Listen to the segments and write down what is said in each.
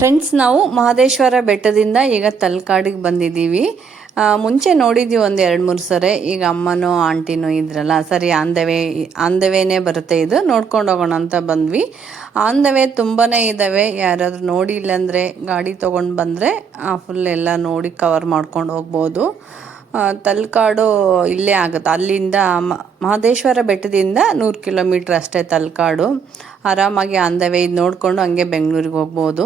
Friends, ನಾವು ಮಹದೇಶ್ವರ ಬೆಟ್ಟದಿಂದ ಈಗ ತಲಕಾಡಿಗೆ ಬಂದಿದ್ದೀವಿ. ಮುಂಚೆ ನೋಡಿದ್ದೀವಿ ಒಂದು 2-3 ಸರಿ. ಈಗ ಅಮ್ಮನೂ ಆಂಟಿನೂ ಇದ್ರಲ್ಲ, ಸರಿ ಆನ್ ದ ವೇನೇ ಬರುತ್ತೆ, ಇದು ನೋಡ್ಕೊಂಡು ಹೋಗೋಣ ಅಂತ ಬಂದ್ವಿ. ಆನ್ ದ ವೇ ತುಂಬಾ ಇದ್ದಾವೆ. ಯಾರಾದರೂ ನೋಡಿ ಇಲ್ಲಾಂದರೆ ಗಾಡಿ ತೊಗೊಂಡು ಬಂದರೆ ಫುಲ್ ಎಲ್ಲ ನೋಡಿ ಕವರ್ ಮಾಡ್ಕೊಂಡು ಹೋಗ್ಬೋದು. ತಲಕಾಡು ಇಲ್ಲೇ ಆಗುತ್ತೆ. ಅಲ್ಲಿಂದ ಮಹದೇಶ್ವರ ಬೆಟ್ಟದಿಂದ 100 ಕಿಲೋಮೀಟ್ರ್ ಅಷ್ಟೇ ತಲಕಾಡು. ಆರಾಮಾಗಿ ಆನ್ ದ ವೇ ಇದು ನೋಡಿಕೊಂಡು ಹಂಗೆ ಬೆಂಗಳೂರಿಗೆ ಹೋಗ್ಬೋದು.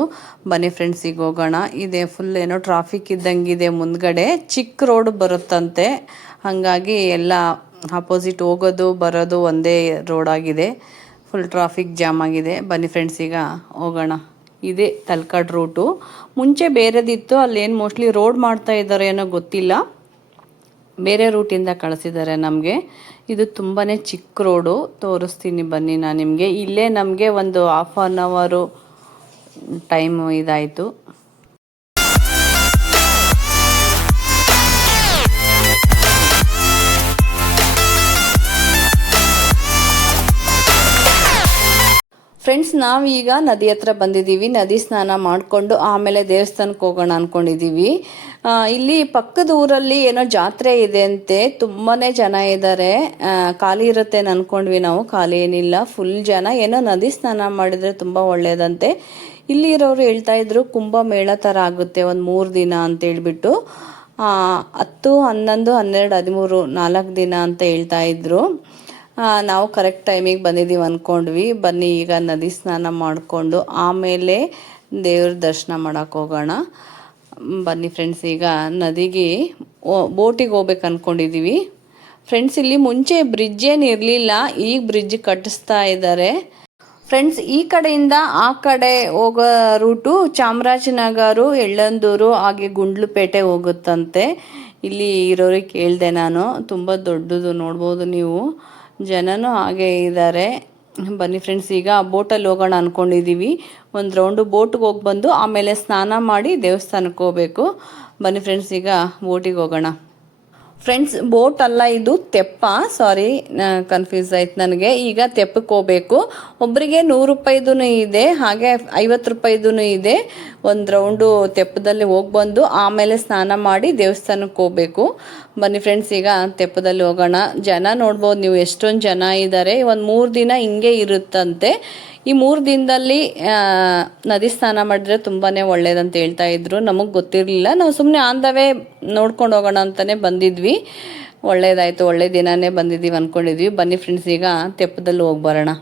ಬನ್ನಿ ಫ್ರೆಂಡ್ಸ್, ಈಗ ಹೋಗೋಣ. ಇದೆ ಫುಲ್ ಏನೋ ಟ್ರಾಫಿಕ್ ಇದ್ದಂಗಿದೆ. ಮುಂದ್ಗಡೆ ಚಿಕ್ಕ ರೋಡ್ ಬರುತ್ತಂತೆ, ಹಾಗಾಗಿ ಎಲ್ಲ ಆಪೋಸಿಟ್ ಹೋಗೋದು ಬರೋದು ಒಂದೇ ರೋಡ್ ಆಗಿದೆ. ಫುಲ್ ಟ್ರಾಫಿಕ್ ಜಾಮ್ ಆಗಿದೆ. ಬನ್ನಿ ಫ್ರೆಂಡ್ಸ್, ಈಗ ಹೋಗೋಣ. ಇದೇ ತಲಕಾಡು ರೂಟು. ಮುಂಚೆ ಬೇರೆದಿತ್ತು, ಅಲ್ಲೇನು ಮೋಸ್ಟ್ಲಿ ರೋಡ್ ಮಾಡ್ತಾ ಇದ್ದಾರೆ ಏನೋ ಗೊತ್ತಿಲ್ಲ, ಬೇರೆ ರೂಟಿಂದ ಕಳಿಸಿದ್ದಾರೆ ನಮಗೆ. ಇದು ತುಂಬಾ ಚಿಕ್ಕ ರೋಡು, ತೋರಿಸ್ತೀನಿ ಬನ್ನಿ ನಾನು ನಿಮಗೆ. ಇಲ್ಲೇ ನಮಗೆ ಒಂದು 1/2 ಅವರ್ ಟೈಮು ಇದಾಯಿತು. ಫ್ರೆಂಡ್ಸ್, ನಾವೀಗ ನದಿ ಹತ್ರ ಬಂದಿದ್ದೀವಿ. ನದಿ ಸ್ನಾನ ಮಾಡಿಕೊಂಡು ಆಮೇಲೆ ದೇವಸ್ಥಾನಕ್ಕೆ ಹೋಗೋಣ ಅಂದ್ಕೊಂಡಿದ್ದೀವಿ. ಇಲ್ಲಿ ಪಕ್ಕದ ಊರಲ್ಲಿ ಏನೋ ಜಾತ್ರೆ ಇದೆ ಅಂತೆ, ತುಂಬಾ ಜನ ಇದ್ದಾರೆ. ಖಾಲಿ ಇರುತ್ತೆ ಅಂದ್ಕೊಂಡ್ವಿ ನಾವು, ಖಾಲಿ ಏನಿಲ್ಲ, ಫುಲ್ ಜನ. ಏನೋ ನದಿ ಸ್ನಾನ ಮಾಡಿದರೆ ತುಂಬ ಒಳ್ಳೆಯದಂತೆ. ಇಲ್ಲಿರೋರು ಹೇಳ್ತಾ ಇದ್ರು ಕುಂಭಮೇಳ ಥರ ಆಗುತ್ತೆ ಒಂದು 3 ದಿನ ಅಂತ ಹೇಳ್ಬಿಟ್ಟು. 10, 11, 12, 13 4 ದಿನ ಅಂತ ಹೇಳ್ತಾ ಇದ್ರು. ನಾವು ಕರೆಕ್ಟ್ ಟೈಮಿಗೆ ಬಂದಿದ್ದೀವಿ ಅಂದ್ಕೊಂಡ್ವಿ. ಬನ್ನಿ ಈಗ ನದಿ ಸ್ನಾನ ಮಾಡಿಕೊಂಡು ಆಮೇಲೆ ದೇವ್ರ ದರ್ಶನ ಮಾಡೋಕ್ಕೆ ಹೋಗೋಣ. ಬನ್ನಿ ಫ್ರೆಂಡ್ಸ್, ಈಗ ನದಿಗೆ ಬೋಟಿಗೆ ಹೋಗ್ಬೇಕು ಅಂದ್ಕೊಂಡಿದ್ದೀವಿ. ಫ್ರೆಂಡ್ಸ್, ಇಲ್ಲಿ ಮುಂಚೆ ಬ್ರಿಡ್ಜ್ ಏನು ಇರಲಿಲ್ಲ, ಈಗ ಬ್ರಿಡ್ಜ್ ಕಟ್ಟಿಸ್ತಾ ಇದ್ದಾರೆ. ಫ್ರೆಂಡ್ಸ್, ಈ ಕಡೆಯಿಂದ ಆ ಕಡೆ ಹೋಗೋ ರೂಟು ಚಾಮರಾಜನಗರ, ಯಳ್ಳಂದೂರು, ಹಾಗೆ ಗುಂಡ್ಲುಪೇಟೆ ಹೋಗುತ್ತಂತೆ. ಇಲ್ಲಿ ಇರೋರಿಗೆ ಕೇಳಿದೆ ನಾನು. ತುಂಬ ದೊಡ್ಡದು, ನೋಡ್ಬೋದು ನೀವು. ಜನನೂ ಹಾಗೆ ಇದ್ದಾರೆ. ಬನ್ನಿ ಫ್ರೆಂಡ್ಸ್, ಈಗ ಬೋಟಲ್ಲಿ ಹೋಗೋಣ ಅಂದ್ಕೊಂಡಿದ್ದೀವಿ. ಒಂದು ರೌಂಡು ಬೋಟ್ಗೆ ಹೋಗಿ ಬಂದು ಆಮೇಲೆ ಸ್ನಾನ ಮಾಡಿ ದೇವಸ್ಥಾನಕ್ಕೆ ಹೋಗಬೇಕು. ಬನ್ನಿ ಫ್ರೆಂಡ್ಸ್, ಈಗ ಬೋಟಿಗೆ ಹೋಗೋಣ. ಫ್ರೆಂಡ್ಸ್, ಬೋಟ್ ಅಲ್ಲ, ಇದು ತೆಪ್ಪ. ಸಾರಿ, ಕನ್ಫ್ಯೂಸ್ ಆಯ್ತು ನನಗೆ. ಈಗ ತೆಪ್ಪಕ್ಕೆ ಹೋಗಬೇಕು. ಒಬ್ಬರಿಗೆ 100 ರೂಪಾಯಿದೂ ಇದೆ, ಹಾಗೆ 50 ರೂಪಾಯಿದೂ ಇದೆ. ಒಂದು ರೌಂಡು ತೆಪ್ಪದಲ್ಲಿ ಹೋಗಿ ಬಂದು ಆಮೇಲೆ ಸ್ನಾನ ಮಾಡಿ ದೇವಸ್ಥಾನಕ್ಕೆ ಹೋಗಬೇಕು. ಬನ್ನಿ ಫ್ರೆಂಡ್ಸ್, ಈಗ ತೆಪ್ಪದಲ್ಲಿ ಹೋಗೋಣ. ಜನ ನೋಡ್ಬೋದು ನೀವು, ಎಷ್ಟೊಂದು ಜನ ಇದ್ದಾರೆ. ಒಂದು 3 ದಿನ ಹಿಂಗೆ ಇರುತ್ತಂತೆ. ಈ 3 ದಿನದಲ್ಲಿ ನದಿ ಸ್ನಾನ ಮಾಡಿದ್ರೆ ತುಂಬಾ ಒಳ್ಳೇದಂತ ಹೇಳ್ತಾ ಇದ್ರು. ನಮಗೆ ಗೊತ್ತಿರಲಿಲ್ಲ, ನಾವು ಸುಮ್ಮನೆ ಆನ್ ದ ವೇ ನೋಡ್ಕೊಂಡು ಹೋಗೋಣ ಅಂತಲೇ ಬಂದಿದ್ವಿ. ಒಳ್ಳೇದಾಯಿತು, ಒಳ್ಳೆ ದಿನನೇ ಬಂದಿದ್ದೀವಿ ಅಂದ್ಕೊಂಡಿದ್ವಿ. ಬನ್ನಿ ಫ್ರೆಂಡ್ಸ್, ಈಗ ತೆಪ್ಪದಲ್ಲಿ ಹೋಗಿ ಬರೋಣ.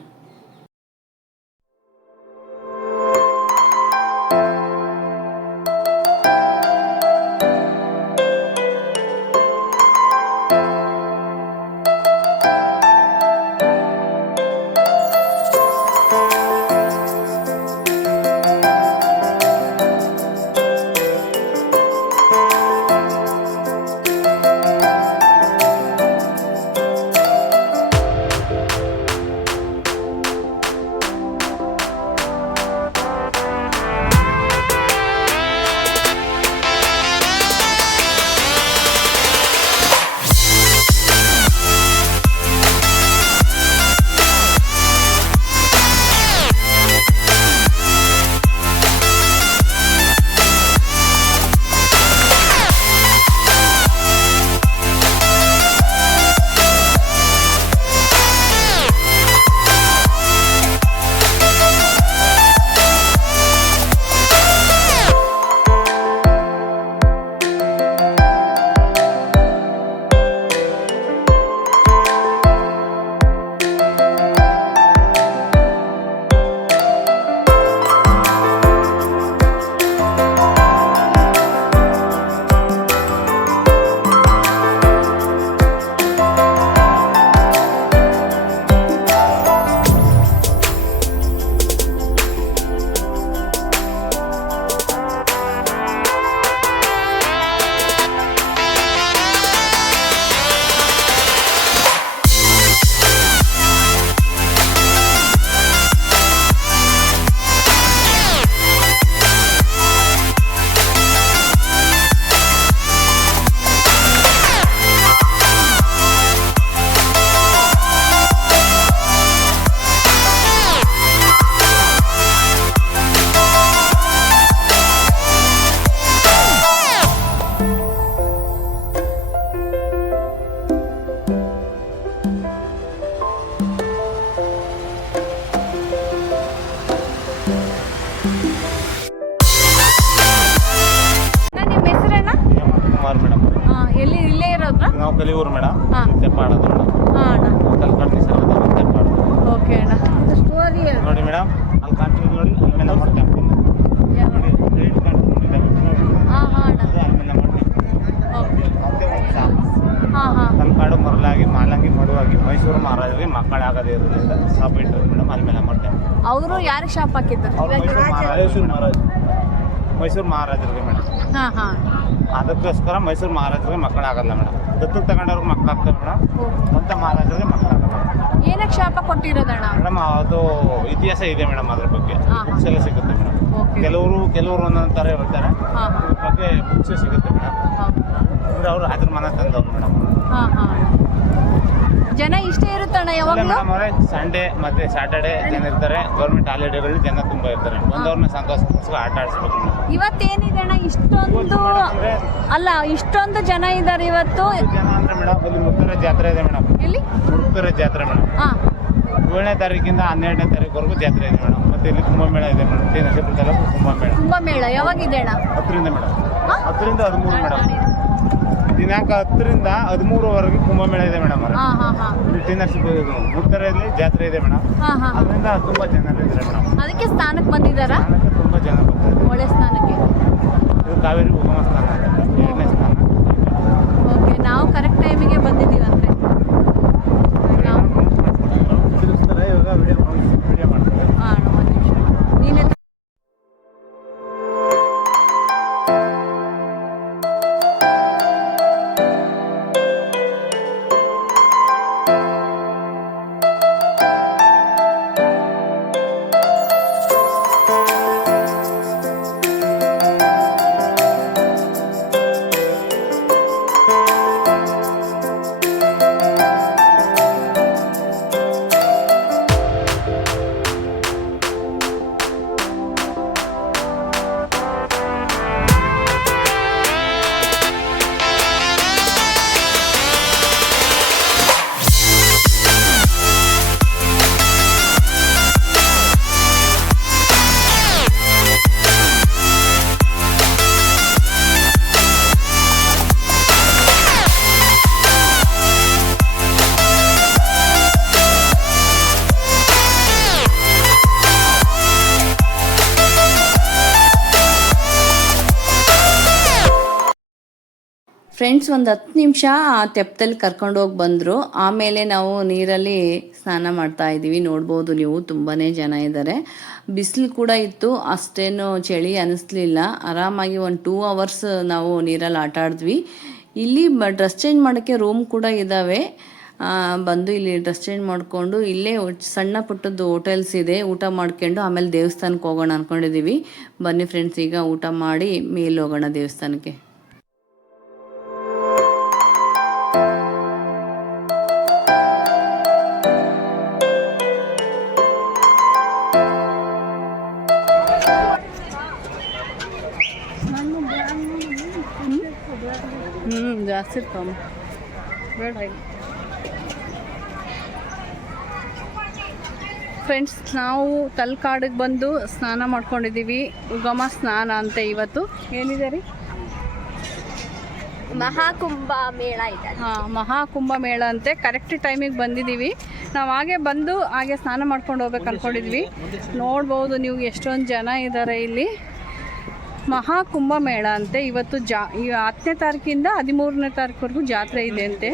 ನಿಮ್ಮ ಹೆಸರೇನ? ಕುಮಾರ್ ಮೇಡಮ್. ಎಲ್ಲಿ ಇಲ್ಲೇ ಇರೋದ್ರ? ನಾವು ಕಲಿಯೂರು ಮೇಡಮ್. ಹಾಂ ತೆಪ್ಪಾಡೋದು ಮೇಡಮ್. ಹಾಂ ಅಣ್ಣ. ಕಲ್ಕಟ್ಟಿ ಸರ್ವದ ತೆಪ್ಪಾಡೋದು. ಓಕೆ ಅಣ್ಣ. ಸ್ಟೋರಿ ನೋಡಿ ಮೇಡಮ್, ಅಲ್ಲಿ ಕಾಣ್ತೀವಿ ನೋಡಿ, ಆಮೇಲೆ ನಮ್ಮ ಕ್ಯಾಂಪಿಂಗ್ ರೇಟ್ ಕಾಣ್ತೀವಿ. ಹಾಂ ಹಾಂ ಅಣ್ಣ. ಅದು ಆಮೇಲೆ ಮಾಡಿ ಓಕೆ. ಮತ್ತೆ ಒಂದು ಶಾಪ್ ಹಾಂ ಹಾಂ. ತಲಕಾಡು ಮರಳಾಗಿ ಮಾಲಂಗಿ ಮಡುವಾಗಿ ಮೈಸೂರು ಮಹಾರಾಜರಿಗೆ ಮಕ್ಕಳಾಗದೇ ಇರೋದ್ರಿಂದ ಶಾಪ್ ಇಟ್ಟರು ಮೇಡಮ್. ಆಮೇಲೆ ನಮ್ಮ ಕ್ಯಾಂಪ್ ಅವರು ಯಾರಿಗೆ ಶಾಪ್ ಹಾಕಿದ್ರು? ಅವ್ರು ಮೈಸೂರು ಮಹಾರಾಜರಿಗೆ ಮೇಡಮ್. ಹಾಂ ಹಾಂ. ಅದಕ್ಕೋಸ್ಕರ ಮೈಸೂರು ಮಹಾರಾಜರಿಗೆ ಮಕ್ಕಳಾಗಲ್ಲ ಮೇಡಮ್. ದತ್ತಕ್ಕೆ ತಗೊಂಡವ್ರಿಗೆ ಮಕ್ಕಳಾಗ್ತವೆ ಮೇಡಮ್. ಸ್ವಂತ ಮಹಾರಾಜರಿಗೆ ಮಕ್ಕಳಾಗಲ್ಲ ಏನಕ್ಕೆ ಶಾಪ ಕೊಟ್ಟಿರೋದಣ್ಣ? ಮೇಡಮ್. ಅದು ಇತಿಹಾಸ ಇದೆ ಮೇಡಮ್, ಅದ್ರ ಬಗ್ಗೆ ಹಾಂ. ಬುಕ್ಸ್ ಎಲ್ಲ ಸಿಗುತ್ತೆ ಮೇಡಮ್. ಓಕೆ. ಕೆಲವರು ಒಂದೊಂದು ಥರ ಹೇಳ್ತಾರೆ. ಹಾಂ ಹಾಂ. ಅದ್ರ ಬಗ್ಗೆ ಬುಕ್ಸ್ ಸಿಗುತ್ತೆ ಮೇಡಮ್. ಅಂದ್ರೆ ಅವರು ಅದ್ರ ಮನೆ ತಂದವ್ರು ಮೇಡಮ್. ಹಾಂ ಹಾಂ. ಜನ ಇಷ್ಟೇ ಇರುತ್ತಣ್ಣ ಇಲ್ಲ ಯಾವಾಗಲೂ? ಮೇಡಮ್ ಅವರೇ, ಸಂಡೇ ಮತ್ತೆ ಸ್ಯಾಟರ್ಡೇ ಜನ ಇರ್ತಾರೆ. ಗೌರ್ಮೆಂಟ್ ಹಾಲಿಡೇಗಳಲ್ಲಿ ಜನ ತುಂಬ ಇರ್ತಾರೆ. ಬಂದವ್ರನ್ನ ಸಂತೋಷ ಆಟ ಆಡಿಸ್ಬೇಕು ಮೇಡಮ್. ಇವತ್ತೇನಿದೆ ಅಣ್ಣ ಇಷ್ಟೊಂದು? ಅಲ್ಲ, ಇಷ್ಟೊಂದು ಜನ ಇದ್ದಾರೆ ಇವತ್ತು. ಜನ ಅಂದ್ರೆ ಮೇಡಮ್, ಇಲ್ಲಿ ಮುಕ್ತರ ಜಾತ್ರೆ ಇದೆ ಮೇಡಮ್. ಎಲ್ಲಿ? ಮುಕ್ತರ ಜಾತ್ರೆ ಮೇಡಮ್. ಹಾಂ. 7ನೇ ತಾರೀಕಿಂದ 12ನೇ ತಾರೀಕುವರೆಗೂ ಜಾತ್ರೆ ಇದೆ ಮೇಡಮ್. ಮತ್ತೆ ಇಲ್ಲಿ ಕುಂಭಮೇಳ ಇದೆ ಮೇಡಮ್. ನರಸೀಪುರ ತಾಲೂಕು ಕುಂಭಮೇಳ. ಕುಂಭಮೇಳ ಯಾವಾಗಿದೆ ಅಣ್ಣ? 10ರಿಂದ ಮೇಡಮ್. ಹಾಂ? 10ರಿಂದ 13 ಮೇಡಮ್. ದಿನಾಂಕ 10ರಿಂದ 13ರವರೆಗೆ ಕುಂಭಮೇಳ ಇದೆ ಮೇಡಮ್. ಹಾಂ ಹಾಂ ಹಾಂ. ಇಲ್ಲಿ ನರಸೀಪುರ ಮುಕ್ತರಲ್ಲಿ ಜಾತ್ರೆ ಇದೆ ಮೇಡಮ್. ಹಾಂ ಹಾಂ. ಅದರಿಂದ ತುಂಬ ಜನ ಇದ್ದಾರೆ ಮೇಡಮ್. ಅದಕ್ಕೆ ಸ್ನಾನಕ್ಕೆ ಬಂದಿದ್ದಾರಾ? ಸ್ನಾನಕ್ಕೆ ತುಂಬ ಜನ ಬರ್ತಾರೆ. ಒಳ್ಳೆ ಸ್ನಾನಕ್ಕೆ. ಇದು ಕಾವೇರಿ ಉಗಮ ಸ್ನಾನ ಅಂತ, 2ನೇ ಸ್ನಾನ. ಓಕೆ, ನಾವು ಕರೆಕ್ಟ್ ಟೈಮಿಗೆ ಬಂದಿದ್ದೀವಿ ಅಂದರೆ ನಾವು. ತಿರುಗಿಸ್ತಾರೆ ಇವಾಗ, ವಿಡಿಯೋ ಮಾಡ್ತಾರೆ. ಹಾಂ, ಒಂದು ನಿಮಿಷ. ನೀನೇ ಫ್ರೆಂಡ್ಸ್ ಒಂದು 10 ನಿಮಿಷ ತೆಪ್ಪದಲ್ಲಿ ಕರ್ಕೊಂಡೋಗಿ ಬಂದರು. ಆಮೇಲೆ ನಾವು ನೀರಲ್ಲಿ ಸ್ನಾನ ಮಾಡ್ತಾ ಇದ್ದೀವಿ. ನೋಡ್ಬೋದು ನೀವು, ತುಂಬಾ ಜನ ಇದ್ದಾರೆ. ಬಿಸಿಲು ಕೂಡ ಇತ್ತು, ಅಷ್ಟೇನು ಚಳಿ ಅನ್ನಿಸ್ಲಿಲ್ಲ. ಆರಾಮಾಗಿ ಒಂದು 2 ಅವರ್ಸ್ ನಾವು ನೀರಲ್ಲಿ ಆಟ ಆಡಿದ್ವಿ. ಇಲ್ಲಿ ಡ್ರೆಸ್ ಚೇಂಜ್ ಮಾಡೋಕ್ಕೆ ರೂಮ್ ಕೂಡ ಇದ್ದಾವೆ. ಬಂದು ಇಲ್ಲಿ ಡ್ರೆಸ್ ಚೇಂಜ್ ಮಾಡಿಕೊಂಡು ಇಲ್ಲೇ ಸಣ್ಣ ಪುಟ್ಟದ್ದು ಹೋಟೆಲ್ಸ್ ಇದೆ, ಊಟ ಮಾಡ್ಕೊಂಡು ಆಮೇಲೆ ದೇವಸ್ಥಾನಕ್ಕೆ ಹೋಗೋಣ ಅಂದ್ಕೊಂಡಿದ್ದೀವಿ. ಬನ್ನಿ ಫ್ರೆಂಡ್ಸ್, ಈಗ ಊಟ ಮಾಡಿ ಮೇಲೆ ಹೋಗೋಣ ದೇವಸ್ಥಾನಕ್ಕೆ. ಜಾಸ್ತಿ ಇರ್ತಾವ ಬೇಡ. ಫ್ರೆಂಡ್ಸ್, ನಾವು ತಲಕಾಡಿಗೆ ಬಂದು ಸ್ನಾನ ಮಾಡ್ಕೊಂಡಿದ್ದೀವಿ. ಉಗಮ ಸ್ನಾನ ಅಂತ ಇವತ್ತು. ಏನಿದೆ ರೀ? ಮಹಾಕುಂಭ ಮೇಳ ಇದೆ. ಹಾಂ, ಮಹಾಕುಂಭ ಮೇಳ ಅಂತೆ. ಕರೆಕ್ಟ್ ಟೈಮಿಗೆ ಬಂದಿದ್ದೀವಿ. ನಾವು ಹಾಗೆ ಬಂದು ಹಾಗೆ ಸ್ನಾನ ಮಾಡ್ಕೊಂಡು ಹೋಗ್ಬೇಕು ಅಂದ್ಕೊಂಡಿದ್ವಿ. ನೋಡ್ಬೋದು ನೀವು ಎಷ್ಟೊಂದು ಜನ ಇದ್ದಾರೆ ಇಲ್ಲಿ. ಮಹಾಕುಂಭ ಮೇಳ ಅಂತೆ. ಇವತ್ತು 10ನೇ ತಾರೀಕಿಂದ 13ನೇ ತಾರೀಕುವರೆಗೂ ಜಾತ್ರೆ ಇದೆ ಅಂತೆ.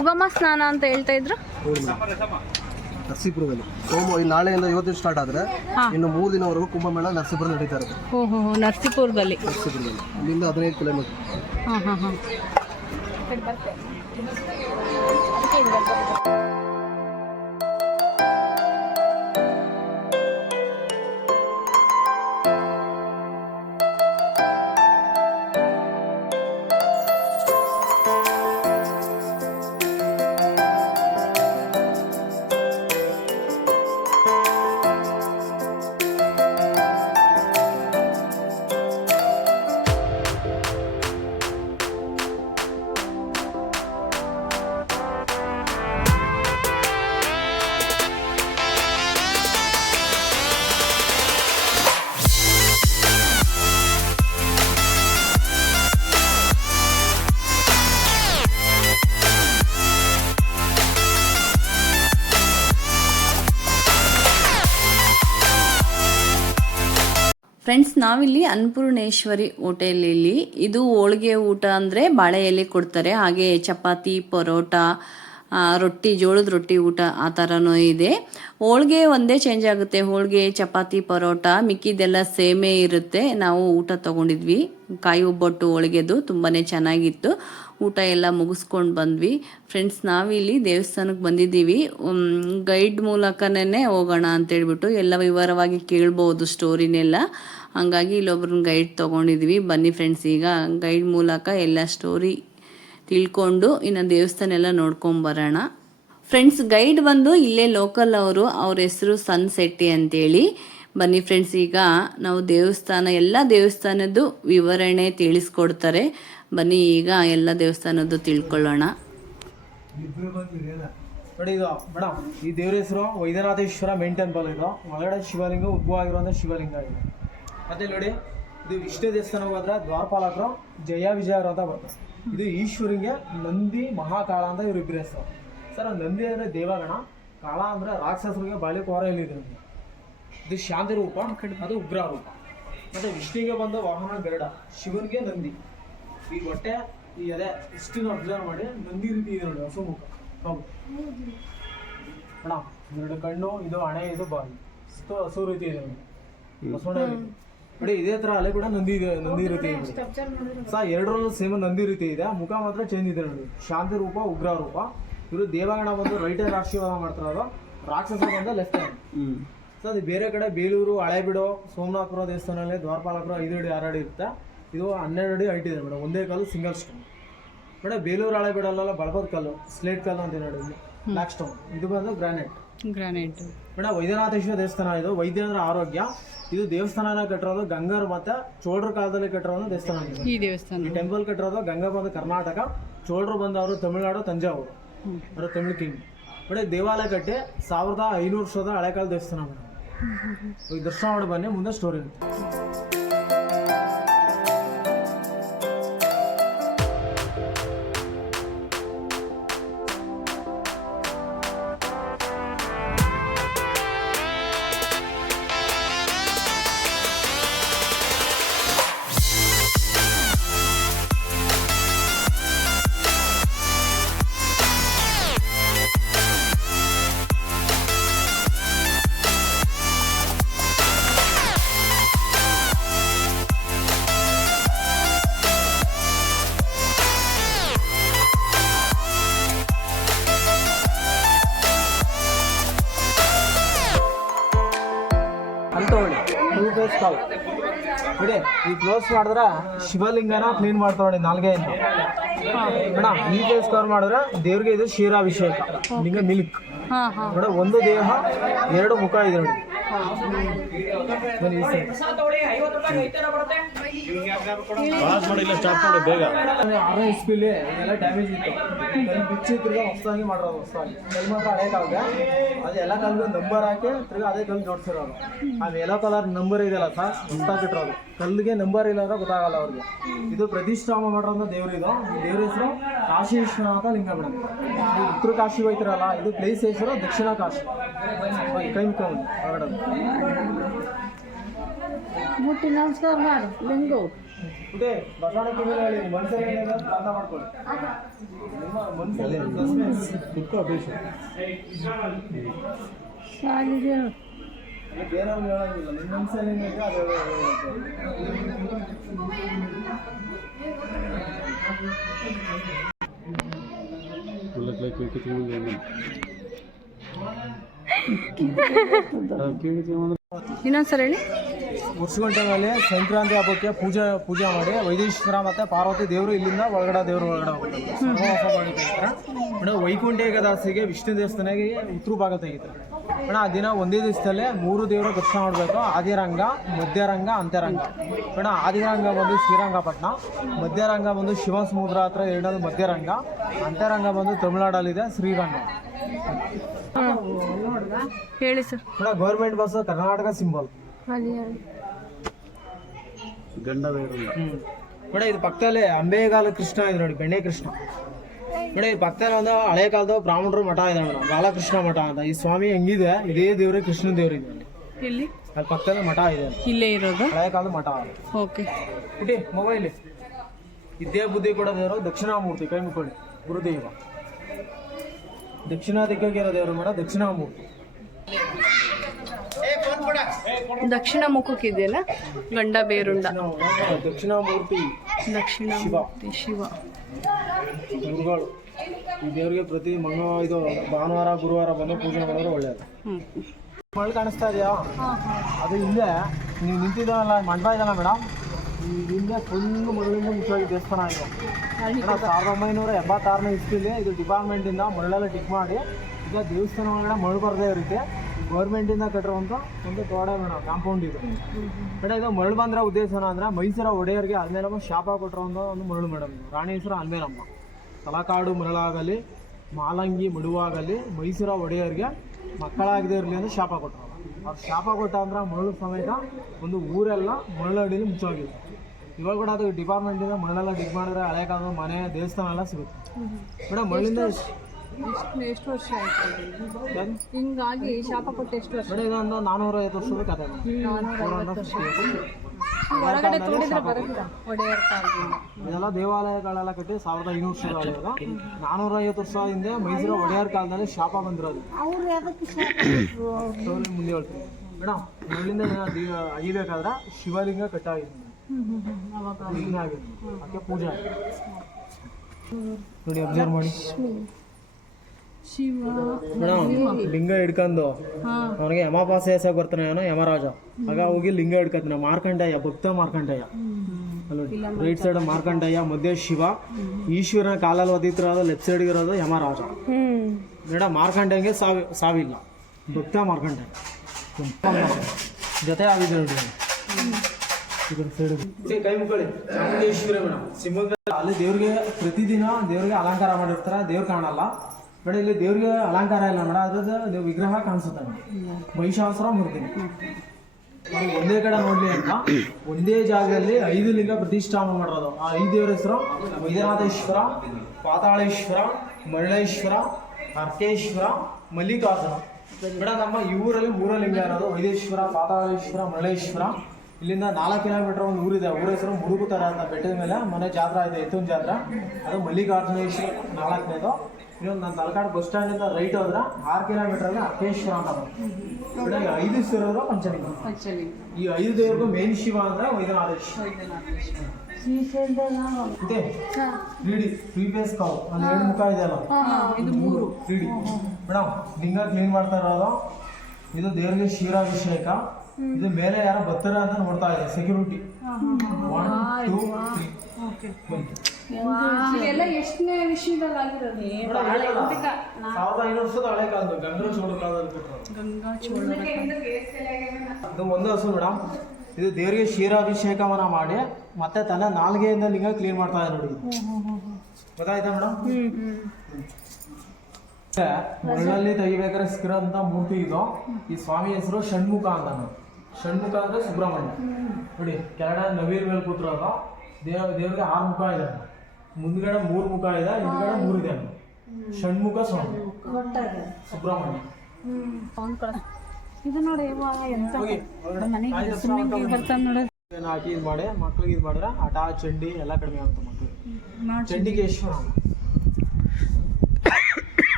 ಉಗಮ ಸ್ನಾನ ಅಂತ ಹೇಳ್ತಾ ಇದ್ರು ನರಸೀಪುರದಲ್ಲಿ. ನಾಳೆಯಿಂದ 50 ದಿನ ಸ್ಟಾರ್ಟ್ ಆದರೆ ಇನ್ನು 3 ದಿನವರೆಗೂ ಕುಂಭಮೇಳ ನರಸೀಪುರ ನಡೀತಾ ಇರುತ್ತೆ. ಓಹೋ, ನರಸೀಪುರದಲ್ಲಿ. ಅಲ್ಲಿಂದ 15 ಕಿಲೋಮೀಟರ್. ಹಾಂ ಹಾಂ ಹಾಂ. ಫ್ರೆಂಡ್ಸ್ ನಾವಿಲ್ಲಿ ಅನ್ನಪೂರ್ಣೇಶ್ವರಿ ಹೋಟೆಲಲ್ಲಿ ಇದು ಹೋಳಿಗೆ ಊಟ ಅಂದರೆ ಬಾಳೆ ಎಲೆ ಕೊಡ್ತಾರೆ, ಹಾಗೆ ಚಪಾತಿ ಪರೋಟ ರೊಟ್ಟಿ ಜೋಳದ ರೊಟ್ಟಿ ಊಟ ಆ ಥರನೂ ಇದೆ. ಹೋಳಿಗೆ ಒಂದೇ ಚೇಂಜ್ ಆಗುತ್ತೆ, ಹೋಳಿಗೆ ಚಪಾತಿ ಪರೋಟ ಮಿಕ್ಕಿದೆಲ್ಲ ಸೇಮೇ ಇರುತ್ತೆ. ನಾವು ಊಟ ತೊಗೊಂಡಿದ್ವಿ, ಕಾಯಿ ಒಬ್ಬಟ್ಟು ಹೋಳಿಗೆದು ತುಂಬಾ ಚೆನ್ನಾಗಿತ್ತು. ಊಟ ಎಲ್ಲ ಮುಗಿಸ್ಕೊಂಡು ಬಂದ್ವಿ. ಫ್ರೆಂಡ್ಸ್ ನಾವಿಲ್ಲಿ ದೇವಸ್ಥಾನಕ್ಕೆ ಬಂದಿದ್ದೀವಿ, ಗೈಡ್ ಮೂಲಕನೇ ಹೋಗೋಣ ಅಂತೇಳ್ಬಿಟ್ಟು ಎಲ್ಲ ವಿವರವಾಗಿ ಕೇಳ್ಬೋದು ಸ್ಟೋರಿನೆಲ್ಲ. ಹಂಗಾಗಿ ಇಲ್ಲೊಬ್ರನ್ನ ಗೈಡ್ ತೊಗೊಂಡಿದ್ವಿ. ಬನ್ನಿ ಫ್ರೆಂಡ್ಸ್, ಈಗ ಗೈಡ್ ಮೂಲಕ ಎಲ್ಲ ಸ್ಟೋರಿ ತಿಳ್ಕೊಂಡು ಇನ್ನು ದೇವಸ್ಥಾನ ಎಲ್ಲ ನೋಡ್ಕೊಂಬರೋಣ. ಫ್ರೆಂಡ್ಸ್ ಗೈಡ್ ಬಂದು ಇಲ್ಲೇ ಲೋಕಲ್ ಅವರು, ಅವ್ರ ಹೆಸರು ಸನ್ಸೆಟ್ಟಿ ಅಂತೇಳಿ. ಬನ್ನಿ ಫ್ರೆಂಡ್ಸ್, ಈಗ ನಾವು ದೇವಸ್ಥಾನ ಎಲ್ಲ ದೇವಸ್ಥಾನದ್ದು ವಿವರಣೆ ತಿಳಿಸ್ಕೊಡ್ತಾರೆ. ಬನ್ನಿ ಈಗ ಎಲ್ಲ ದೇವಸ್ಥಾನದ್ದು ತಿಳ್ಕೊಳ್ಳೋಣ. ನೋಡಿ ಇದು ಮೇಡಮ್, ಈ ದೇವ್ರ ಹೆಸರು ವೈದ್ಯನಾಥೇಶ್ವರ ಮೇನ್ ಟೆಂಪಲ್. ಇದು ಒಳಗಡೆ ಶಿವಲಿಂಗ ಉದ್ಭವ ಆಗಿರುವಂಥ ಶಿವಲಿಂಗ ಇದು. ಮತ್ತೆ ನೋಡಿ ಇದು ವಿಷ್ಣು ದೇವಸ್ಥಾನಕ್ಕೆ ಹೋದ್ರೆ ದ್ವಾರಪಾಲಕರು ಜಯ ವಿಜಯ ಅಂತ ಬರ್ತಾರೆ. ಇದು ಈಶ್ವರಿಗೆ ನಂದಿ ಮಹಾಕಾಳ ಅಂತ ಇವ್ರ ಇಬ್ಬರ ಹೆಸರು. ಸರ್ ನಂದಿ ಅಂದರೆ ದೇವಗಣ, ಕಾಳ ಅಂದರೆ ರಾಕ್ಷಸರಿಗೆ ಬಾಳಿಕೋರ ಇಲ್ಲಿದೆ. ಇದು ಶಾಂತಿ ರೂಪ, ಅದು ಉಗ್ರ ರೂಪ. ಮತ್ತೆ ವಿಷ್ಣುವಿಗೆ ಬಂದ ವಾಹನ ಗರುಡ, ಶಿವನಿಗೆ ನಂದಿ. ಈ ಹೊಟ್ಟೆ ಈ ಎದೆ ಇಷ್ಟನ್ನು ಅಬ್ಸರ್ವ್ ಮಾಡಿ ನಂದಿ ರೀತಿ ಇದೆ ನೋಡಿ, ಹಸು ಮುಖ. ಹೌದು ಮೇಡಮ್, ಎರಡು ಕಣ್ಣು, ಇದು ಹಣೆ, ಇದು ಬಾಯಿ, ಇಷ್ಟು ಹಸು ರೀತಿ ಇದೆ ನೋಡಿ, ಬಸವಣ್ಣ ರೀತಿ. ನೋಡಿ ಇದೇ ಥರ ಅಲ್ಲೇ ಕೂಡ ನಂದಿ ಇದೆ, ನಂದಿ ರೀತಿ ಇದೆ ಸಹ. ಎರಡರಲ್ಲೂ ಸೇಮ್ ನಂದಿ ರೀತಿ ಇದೆ, ಮುಖ ಮಾತ್ರ ಚೇಂಜ್ ಇದೆ ನೋಡಿ. ಶಾಂತಿ ರೂಪ, ಉಗ್ರ ರೂಪ. ಇವರು ದೇವಗಣ ಬಂದು ರೈಟ್ ಹ್ಯಾಂಡ್ ಆಶೀರ್ವಾದ ಮಾಡ್ತಾರೋ, ರಾಕ್ಷಸ ಬಂದ ಲೆಫ್ಟ್ ಹ್ಯಾಂಡ್. ಸೊ ಅದು ಬೇರೆ ಕಡೆ ಬೇಲೂರು, ಹಳೇಬೀಡು, ಸೋಮನಾಥಪುರ ದೇವಸ್ಥಾನದಲ್ಲಿ ದ್ವಾರಪಾಲಕರು 5 ಅಡಿ 6 ಅಡಿ ಇರುತ್ತೆ. ಇದು 12 ಅಡಿ ಹೈಟ್ ಇದೆ ಮೇಡಮ್, ಒಂದೇ ಕಲ್ಲು ಸಿಂಗಲ್ ಸ್ಟೋನ್. ಮೇಡಮ್ ಬೇಲೂರು ಹಳೇಬೀಡಲ್ಲೆಲ್ಲ ಬಳಪದ ಕಲ್ಲು, ಸ್ಲೇಟ್ ಕಲ್ಲು ಅಂತ ನೋಡಿ, ಇಲ್ಲಿ ಬ್ಲಾಕ್ ಸ್ಟೋನ್. ಇದು ಬಂದು ಗ್ರಾನೈಟ್. ಮೇಡಮ್ ವೈದ್ಯನಾಥೇಶ್ವರ ದೇವಸ್ಥಾನ. ಇದು ವೈದ್ಯ ಅಂದ್ರೆ ಆರೋಗ್ಯ. ಇದು ದೇವಸ್ಥಾನ ಕಟ್ಟಿರೋದು ಗಂಗರು ಮತ್ತೆ ಚೋಳರ ಕಾಲದಲ್ಲಿ ಕಟ್ಟಿರೋದು ದೇವಸ್ಥಾನ. ಈ ಟೆಂಪಲ್ ಕಟ್ಟಿರೋದು ಗಂಗಾ ಬಂದು ಕರ್ನಾಟಕ, ಚೋಳರು ಬಂದವರು ತಮಿಳುನಾಡು, ತಂಜಾವೂರು, ಅವರು ತಮಿಳು ಕಿಂಗ್. ಮೇಡಮ್ ದೇವಾಲಯ ಕಟ್ಟಿ 1500 ವರ್ಷದ ಹಳೆಕಾಲ ದೇವಸ್ಥಾನ ಮೇಡಮ್. ಈಗ ದರ್ಶನ ಮಾಡಿ ಬನ್ನಿ, ಮುಂದೆ ಸ್ಟೋರಿ. ಅಂತವಳಿ 2 ಫೇಸ್ ಕಾಲ್ ನೋಡಿ. ಈ ಕ್ಲೋಸ್ ಮಾಡಿದ್ರೆ ಶಿವಲಿಂಗನ ಕ್ಲೀನ್ ಮಾಡ್ತಾವೆ ನಾಲ್ಗೆಯಿಂದ. ಮೇಡಮ್ ಈ ಫೇಸ್ ಕವರ್ ಮಾಡಿದ್ರೆ ದೇವ್ರಿಗೆ ಇದು ಕ್ಷೀರಾಭಿಷೇಕ, ಲಿಂಗ ಮಿಲ್ಕ್. ಮೇಡಮ್ ಒಂದು ದೇಹ 2 ಮುಖ ಇದೆ ನೋಡಿ. ಇಸ್ಪಿಲಿ ಇದೆಲ್ಲ ಡ್ಯಾಮೇಜ್ ಇತ್ತು, ಬಿಚ್ಚಿ ತಿರ್ಗಾ ಹೊಸದಾಗಿ ಮಾಡೋದು. ಹೊಸದಾಗಿ ಕಲ್ ಮಾತ್ರ ಹಳೆ ಕಾಲದ, ಅದು ಎಲ್ಲ ಕಲ್ಲು ನಂಬರ್ ಹಾಕಿ ತಿರ್ಗಾ ಅದೇ ಕಲ್ಲು ಜೋಡಿಸಿರೋದು. ಆ ಯೆಲ್ಲೋ ಕಲರ್ ನಂಬರ್ ಇದೆಯಲ್ಲ ಸರ್, ಹೊಸದಾಗಿ ಇಟ್ಟಿರೋದು. ಕಲ್ಲಿಗೆ ನಂಬರ್ ಇಲ್ಲ ಅಂದ್ರೆ ಗೊತ್ತಾಗಲ್ಲ ಅವ್ರಿಗೆ. ಇದು ಪ್ರತಿಷ್ಠಾಮ ಮಾಡಿರೋಂಥ ದೇವ್ರು. ಇದು ದೇವ್ರ ಹೆಸರು ಕಾಶಿ ವಿಶ್ವನಾಥ ಲಿಂಗ ಮೇಡಮ್. ಉತ್ತರ ಕಾಶಿ ಹೋಯ್ತಿರಲ್ಲ, ಇದು ಪ್ಲೇಸ್ ಹೆಸರು ದಕ್ಷಿಣ ಕಾಶಿ. ಕೈ ಮುಖಂಡು ಹೊರಡೋದು. ಮುಟ್ಟಿ ನಮಸ್ಕಾರ ಮಾಡು ಲಿಂಗು. ಇದೆ ಬಸವಣ್ಣ ಮೇಲೆ ಹೇಳಿ, ಮನಸ್ಸಲ್ಲಿ ಏನಿದೆ ಪ್ರಾರ್ಥನೆ ಮಾಡ್ಕೊಳ್ಳಿ. ನಿಮ್ಮ ಮನಸ್ಸಲ್ಲಿ ಶಾಲಿಗೆ ಬೇರೆಯವ್ರು ಹೇಳಂಗಿಲ್ಲ, ನಿಮ್ಮ ಮನಸ್ಸಲ್ಲಿ ಏನಿದೆ ಅದು ಇನ್ನೊಂದ್ಸಲ ಹೇಳಿ. ಮುರ್ಸ್ಗಂಟೆ ಮೇಲೆ ಸಂಕ್ರಾಂತಿ ಹಬ್ಬಕ್ಕೆ ಪೂಜೆ ಮಾಡಿ ವೈದೇಶ್ವರ ಮತ್ತು ಪಾರ್ವತಿ ದೇವರು ಇಲ್ಲಿಂದ ದೇವರು ಒಳಗಡೆ ಹೋಗ್ತಾರೆ. ಮೇಡಮ್ ವೈಕುಂಠ ಏಕಾದಶಿಗೆ ವಿಷ್ಣು ದೇವಸ್ಥಾನಕ್ಕೆ ಉತ್ತರ ಭಾಗ ತೆಗಿತಾರೆ ಮೇಡಮ್. ಆ ದಿನ ಒಂದೇ ದಿವಸದಲ್ಲೇ 3 ದೇವರ ದರ್ಶನ ಮಾಡಬೇಕು. ಆದಿರಂಗ, ಮಧ್ಯರಂಗ, ಅಂತರಂಗ. ಮೇಡಮ್ ಆದಿರಂಗ ಬಂದು ಶ್ರೀರಂಗಪಟ್ಟಣ, ಮಧ್ಯರಂಗ ಬಂದು ಶಿವ ಸಮುದ್ರ ಹತ್ರ 2ನೇದು ಮಧ್ಯರಂಗ, ಅಂತರಂಗ ಬಂದು ತಮಿಳುನಾಡಲ್ಲಿದೆ ಶ್ರೀರಂಗ. ಹೇಳಿ sir. Madam government bus Karnataka symbol. Madam ಇದು ಪಕ್ಕದಲ್ಲೇ ಅಂಬೆಗಾಲ ಕೃಷ್ಣ ಇದೆ ನೋಡಿ, ಬೆಣ್ಣೆ ಕೃಷ್ಣ. ಮೇಡಮ್ ಈ ಪಕ್ಕದಲ್ಲಿ ಒಂದು ಹಳೆ ಕಾಲದ ಬ್ರಾಹ್ಮಣರು ಮಠ ಇದೆ ಮೇಡಮ್, ಬಾಲಕೃಷ್ಣ ಮಠ ಅಂತ. ಈ ಸ್ವಾಮಿ ಹೆಂಗಿದೆ, ಇದೇ ದೇವ್ರೆ ಕೃಷ್ಣ ದೇವ್ರಿದೆ ಎಲ್ಲಿ? ಅಲ್ಲಿ ಪಕ್ಕದಲ್ಲಿ ಮಠ ಇದೆ, ಇಲ್ಲೇ ಇರೋದು. ಹಳೆ ಕಾಲದ ಮಠ. ಓಕೆ. ಇಟ್ಟಿ ಮೊಬೈಲ್ ಇದ್ದೇ ಬುದ್ಧಿ ಕೊಡೋ ದೇವರು ದಕ್ಷಿಣಾಮೂರ್ತಿ, ಕೈ ಮುಕ್ಕೊಳ್ಳಿ. ಗುರುದೇವ ದಕ್ಷಿಣ ದಿಕ್ಕಿಗೆ ಇರೋ ದೇವರು ಮೇಡ ದಕ್ಷಿಣಾಮೂರ್ತಿ. ದಕ್ಷಿಣ ಮುಖಕ್ಕಿದೆಯಲ್ಲ ಗಂಡ ಬೇರುಂಡ. ದಕ್ಷಿಣಾಮೂರ್ತಿ ದಕ್ಷಿಣಾಮೂರ್ತಿ ಶಿವ ಗುರುಗಳು. ಈ ದೇವರಿಗೆ ಪ್ರತಿ ಇದು ಭಾನುವಾರ ಗುರುವಾರ ಬಂದು ಪೂಜೆ ಮಾಡಿದ್ರೆ ಒಳ್ಳೆಯದು. ಮಳೆ ಕಾಣಿಸ್ತಾ ಇದೆಯಾ? ಅದು ಇಲ್ಲೇ ನೀವು ನಿಂತಿದ್ದಲ್ಲ ಮಂಟಪ ಇದೆಯಲ್ಲ ಮೇಡಮ್, ಈ ಹಿಂದೆ ಫುಲ್ಲು ಮರಳಿಂದ ಮುಚ್ಚೋಗಿ ದೇವಸ್ಥಾನ ಇದೆ. 1976ನೇ ಇಸ್ವಿಲಿ ಇದು ಡಿಪಾರ್ಟ್ಮೆಂಟಿಂದ ಮರಳೆಲ್ಲ ಟಿಕ್ ಮಾಡಿ ಈಗ ದೇವಸ್ಥಾನ ಒಳಗಡೆ ಮರಳು ಬರದೇ ಇರುತ್ತೆ. ಗೌರ್ಮೆಂಟಿಂದ ಕಟ್ಟಿರುವಂಥ ಒಂದು ತೋಡ ಮೇಡಮ್, ಕಾಂಪೌಂಡ್ ಇದು ಮೇಡಮ್. ಇದು ಮರಳು ಬಂದಿರೋ ಉದ್ದೇಶನ ಅಂದರೆ ಮೈಸೂರ ಒಡೆಯರಿಗೆ ಆಲ್ಮೇಲಮ್ಮ ಶಾಪ ಕೊಟ್ಟಿರೋಂಥ ಒಂದು ಮರಳು ಮೇಡಮ್. ರಾಣಿ ಹೆಸರು ಆಲ್ಮೇಲಮ್ಮ. ತಲಕಾಡು ಮರಳಾಗಲಿ ಮಾಲಂಗಿ ಮಡುವಾಗಲಿ ಮೈಸೂರ ಒಡೆಯರಿಗೆ ಮಕ್ಕಳಾಗದೇ ಇರಲಿ ಅಂತ ಶಾಪ ಕೊಟ್ಟರು. ಅವ್ರು ಶಾಪ ಕೊಟ್ಟ ಅಂದ್ರೆ ಮರಳು ಸಮೇತ ಒಂದು ಊರೆಲ್ಲ ಮರಳು ಅಡಿಯಲ್ಲಿ ಮುಚ್ಚೋಗಿದೆ. ಇವಾಗ ಕೂಡ ಅದು ಡಿಪಾರ್ಟ್ಮೆಂಟಿಂದ ಮರಳೆಲ್ಲ ಡಿಗ್ ಮಾಡಿದ್ರೆ ಹಳೆ ಕಾಲದ ಮನೆ ದೇವಸ್ಥಾನ ಎಲ್ಲ ಸಿಗುತ್ತೆ ಮೇಡಮ್. ಮರಳಿಂದ ಎಷ್ಟು ವರ್ಷ ಆಯ್ತು ಹಿಂಗಾಗಿ ಶಾಪ ಕೊಟ್ಟು? ಎಷ್ಟು ವರ್ಷ ಮೇಡಮ್? ಇದೊಂದು 450 ವರ್ಷದ ಕಥೆ. ಹೊರಗಡೆ ತೋಡಿದ್ರೆ ಬರೋದಿಲ್ಲ ಒಡೆಯರ್ ಕಾಲದಿಂದ. ಇದೆಲ್ಲ ದೇವಾಲಯಗಳೆಲ್ಲ ಕಟ್ಟಿ 1500 ವರ್ಷದ ಹಳೆಯದು. 450 ವರ್ಷ ಹಿಂದೆ ಮೈಸೂರು ಒಡೆಯರ್ ಕಾಲದಲ್ಲಿ ಶಾಪ ಬಂದಿರೋದು. ಅವ್ರು ಯಾವತ್ತು ಮುಂದೆ ಹೇಳ್ತೀವಿ ಮೇಡಮ್. ಮರಳಿಂದ ಅಗಿಬೇಕಾದ್ರೆ ಶಿವಲಿಂಗ ಕಟ್ಟಾಗಿದೆ, ಲಿಂಗ ಆಗಿದೆ, ಅದಕ್ಕೆ ಪೂಜೆ ಆಗಿದೆ ನೋಡಿ, ಅಬ್ಸರ್ವ್ ಮಾಡಿ ಶಿವ ಮೇಡಮ್. ಲಿಂಗ ಹಿಡ್ಕೊಂಡು ಅವನಿಗೆ ಯಮಪಾಸ ಹೆಸರು ಬರ್ತಾನೆ ಅವನು ಯಮರಾಜ. ಆಗ ಹೋಗಿ ಲಿಂಗ ಹಿಡ್ಕೊತಾನೆ. ಮಾರ್ಕಂಡಯ್ಯ, ಭಕ್ತ ಮಾರ್ಕಂಡಯ್ಯ ಅಲ್ಲಿ ರೈಟ್ ಸೈಡ್ ಮಾರ್ಕಂಡಯ್ಯ, ಮಧ್ಯೆ ಶಿವ, ಈಶ್ವರನ ಕಾಲಲ್ಲಿ ಒದಿತಿರೋದು ಲೆಫ್ಟ್ ಸೈಡ್ಗೆ ಇರೋದು ಯಮರಾಜ ಮೇಡಮ್. ಮಾರ್ಕಂಡಯ್ಯಂಗೆ ಸಾವಿಲ್ಲ, ಭಕ್ತ ಮಾರ್ಕಂಡಯ್ಯ ಜೊತೆ ಆಗಿದೆ ನೋಡಿ. ಕೈ ಮುಕ್ಕಳಿ ಚಾಮುಂಡೇಶ್ವರಿ ಮೇಡಮ್. ಸಿಂಹದ ಅಲ್ಲಿ ದೇವ್ರಿಗೆ ಪ್ರತಿದಿನ ದೇವ್ರಿಗೆ ಅಲಂಕಾರ ಮಾಡಿರ್ತಾರೆ, ದೇವ್ರು ಕಾಣಲ್ಲ ಮೇಡಮ್. ಇಲ್ಲಿ ದೇವ್ರಿಗೆ ಅಲಂಕಾರ ಇಲ್ಲ ಮೇಡಮ್, ಅದ್ರದ್ದು ವಿಗ್ರಹ ಕಾಣಿಸುತ್ತೆ ಮೇಡಮ್. ಮಹಿಷಾಸುರ ಮೂರ್ತಿನಿ ಒಂದೇ ಕಡೆ ನೋಡ್ಲಿ ಅಂತ ಒಂದೇ ಜಾಗದಲ್ಲಿ 5 ಲಿಂಗ ಪ್ರತಿಷ್ಠಾಪನೆ ಮಾಡಿರೋದು. ಆ 5 ದೇವರ ಹೆಸರು ವೈದ್ಯನಾಥೇಶ್ವರ, ಪಾತಾಳೇಶ್ವರ, ಮರಳೇಶ್ವರ, ಅರ್ಕೇಶ್ವರ, ಮಲ್ಲಿಕಾರ್ಜುನ ಮೇಡಮ್. ನಮ್ಮ ಈ ಊರಲ್ಲಿ 3 ಲಿಂಗ ಇರೋದು, ವೈದೇಶ್ವರ, ಪಾತಾಳೇಶ್ವರ, ಮರಳೇಶ್ವರ. ಇಲ್ಲಿಂದ 4 ಕಿಲೋಮೀಟರ್ ಒಂದು ಊರಿದೆ, ಊರ ಹೆಸರು ಮುಡುಗುತ್ತರ ಅಂತ. ಬೆಟ್ಟದ ಮೇಲೆ ಮನೆ ಜಾತ್ರೆ ಇದೆ, ಎತ್ತುನ್ ಜಾತ್ರೆ. ಅದು ಮಲ್ಲಿಕಾರ್ಜುನೇಶ್ವರ 4ನೇದು. ಇನ್ನೊಂದು ನಾನು ತಲಕಾಡು ಬಸ್ ಸ್ಟ್ಯಾಂಡಿಂದ ರೈಟ್ ಹೋದ್ರೆ 6 ಕಿಲೋಮೀಟರ್ಗೆ ಅರ್ಕೇಶ್ವರ ಅಂತ ಬರುತ್ತೆ. 5 ಶಿವರು ಪಂಚಲಿಂಗ. ಈ 5 ದೇವ್ರಿಗೂ ಮೇನ್ ಶಿವ ಅಂದರೆ ವೈದ್ಯನಾಥೇಶ್ವರ. ಇದೆ 3D 3 ಫೇಸ್ ಕಾವು, ಅಲ್ಲಿ 2 ಮುಖ ಇದೆಯಲ್ಲ, ಇದು 3 3D ಮೇಡಮ್. ಲಿಂಗ ಕ್ಲೀನ್ ಮಾಡ್ತಾ ಇರೋದು ಇದು ದೇವರಿಗೆ ಕ್ಷೀರಾಭಿಷೇಕ. ಇದು ಮೇಲೆ ಯಾರೋ ಬರ್ತಾರೆ ಅಂತ ನೋಡ್ತಾ ಇದೆ ಸೆಕ್ಯೂರಿಟಿ. 1 2 3 ಎಲ್ಲ ಎಷ್ಟನೇ ವಿಷಯದಲ್ಲಿ ಆಗಿರೋದು? 1500 ವರ್ಷದ ಹಳೆ ಕಾಲದ್ದು, ಗಂಗಾ ಚೋಳ ಕಾಲದಲ್ಲಿ ಇದು ಒಂದು ಹಸು ಮೇಡಮ್. ಇದು ದೇವರಿಗೆ ಕ್ಷೀರಾಭಿಷೇಕವನ್ನ ಮಾಡಿ ಮತ್ತೆ ತನ್ನ ನಾಲ್ಗೆಯಿಂದ ಲಿಂಗ ಕ್ಲೀನ್ ಮಾಡ್ತಾ ಇದೆ ನೋಡಿ. ಗೊತ್ತಾಯ್ತಾ ಮೇಡಮ್? ಮರಳಲ್ಲಿ ತೆಗಿಬೇಕಾದ್ರೆ ಸಿಕ್ಕಿರೋಂಥ ಮೂರ್ತಿ ಇದು. ಈ ಸ್ವಾಮಿ ಹೆಸರು ಷಣ್ಮುಖ ಅಂತ. ಷಣ್ಮುಖ ಅಂದ್ರೆ ಸುಬ್ರಹ್ಮಣ್ಯ ನೋಡಿ. ಕೆಳಗಡೆ ನವಿಲ್ ಮೇಲೆ ಕೂತಿರೋದು. ದೇವ್ರಿಗೆ 6 ಮುಖ ಇದೆ, ಮುಂದ್ಗಡೆ 3 ಮುಖ ಇದೆ, ಹಿಂದ್ಗಡೆ 3 ಇದೆ. ಷಣ್ಮುಖ ಸ್ವಾಮಿ ಸುಬ್ರಹ್ಮಣ್ಯ. ಇದು ನೋಡಿ ಎಂತ ಹಾಕಿ ಇದು ಮಾಡಿ ಮಕ್ಳಿಗೆ ಇದು ಮಾಡಿದ್ರೆ ಹಠ ಚಂಡಿ ಎಲ್ಲ ಕಡಿಮೆ ಆಗುತ್ತೆ ಮಕ್ಳಿಗೆ. ಚಂಡಿಕೇಶ್ವರ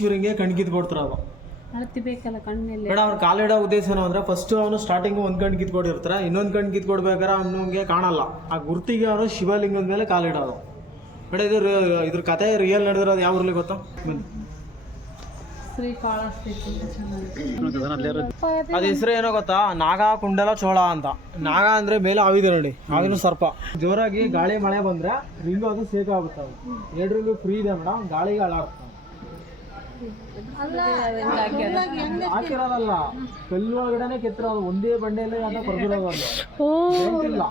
ಇವರಿಗೆ ಕಣ್ಗಿದ್ ಕೊಡ್ತಾರದು. ಬೇಕಲ್ಲ ಕಣ್ಣಲ್ಲಿ ಮೇಡಮ್. ಅವ್ರು ಕಾಲಿಡೋ ಉದ್ದೇಶ ಏನು ಅಂದರೆ ಫಸ್ಟ್ ಅವನು ಸ್ಟಾರ್ಟಿಂಗ್ ಒಂದು ಕಣ್ಣು ಕಿತ್ಕೊಟ್ಟಿರ್ತಾರೆ, ಇನ್ನೊಂದು ಕಣ್ಣು ಕಿತ್ಕೊಡ್ಬೇಕಾದ್ರೆ ಅವನಿಗೆ ಕಾಣಲ್ಲ. ಆ ಗುರ್ತಿಗೆ ಅವರು ಶಿವಲಿಂಗದ ಮೇಲೆ ಕಾಲಿಡೋದು ಮೇಡಮ್. ಇದ್ರ ಕತೆ ರಿಯಲ್ ನಡೆದಿರೋದು ಯಾವ ಊರಲ್ಲಿ ಗೊತ್ತಾ? ಅದ ಹೆಸರು ಏನೋ ಗೊತ್ತಾ? ನಾಗ ಕುಂಡಲ ಚೋಳ ಅಂತ. ನಾಗ ಅಂದ್ರೆ ಮೇಲೆ ಆವಿದೆ ನೋಡಿ, ಆವಿನ ಸರ್ಪ. ಜೋರಾಗಿ ಗಾಳಿ ಮಳೆ ಬಂದ್ರೆ ರಿಂಗು ಅದು ಸೇಕ್ ಆಗುತ್ತೆ. 2 ರಿಂಗು ಫ್ರೀ ಇದೆ ಮೇಡಮ್, ಗಾಳಿಗೆ ಹಾಳಾಗುತ್ತೆ. ಹಾಕಿರೋದಲ್ಲ, ಕಲ್ಲು ಒಳಗಡೆನೆ ಕೆತ್ತಿರೋದು, ಒಂದೇ ಬಂಡೆಯಲ್ಲಿ ಅಂತ ಕೊಡ್ದಿರೋದು ಇಲ್ಲ.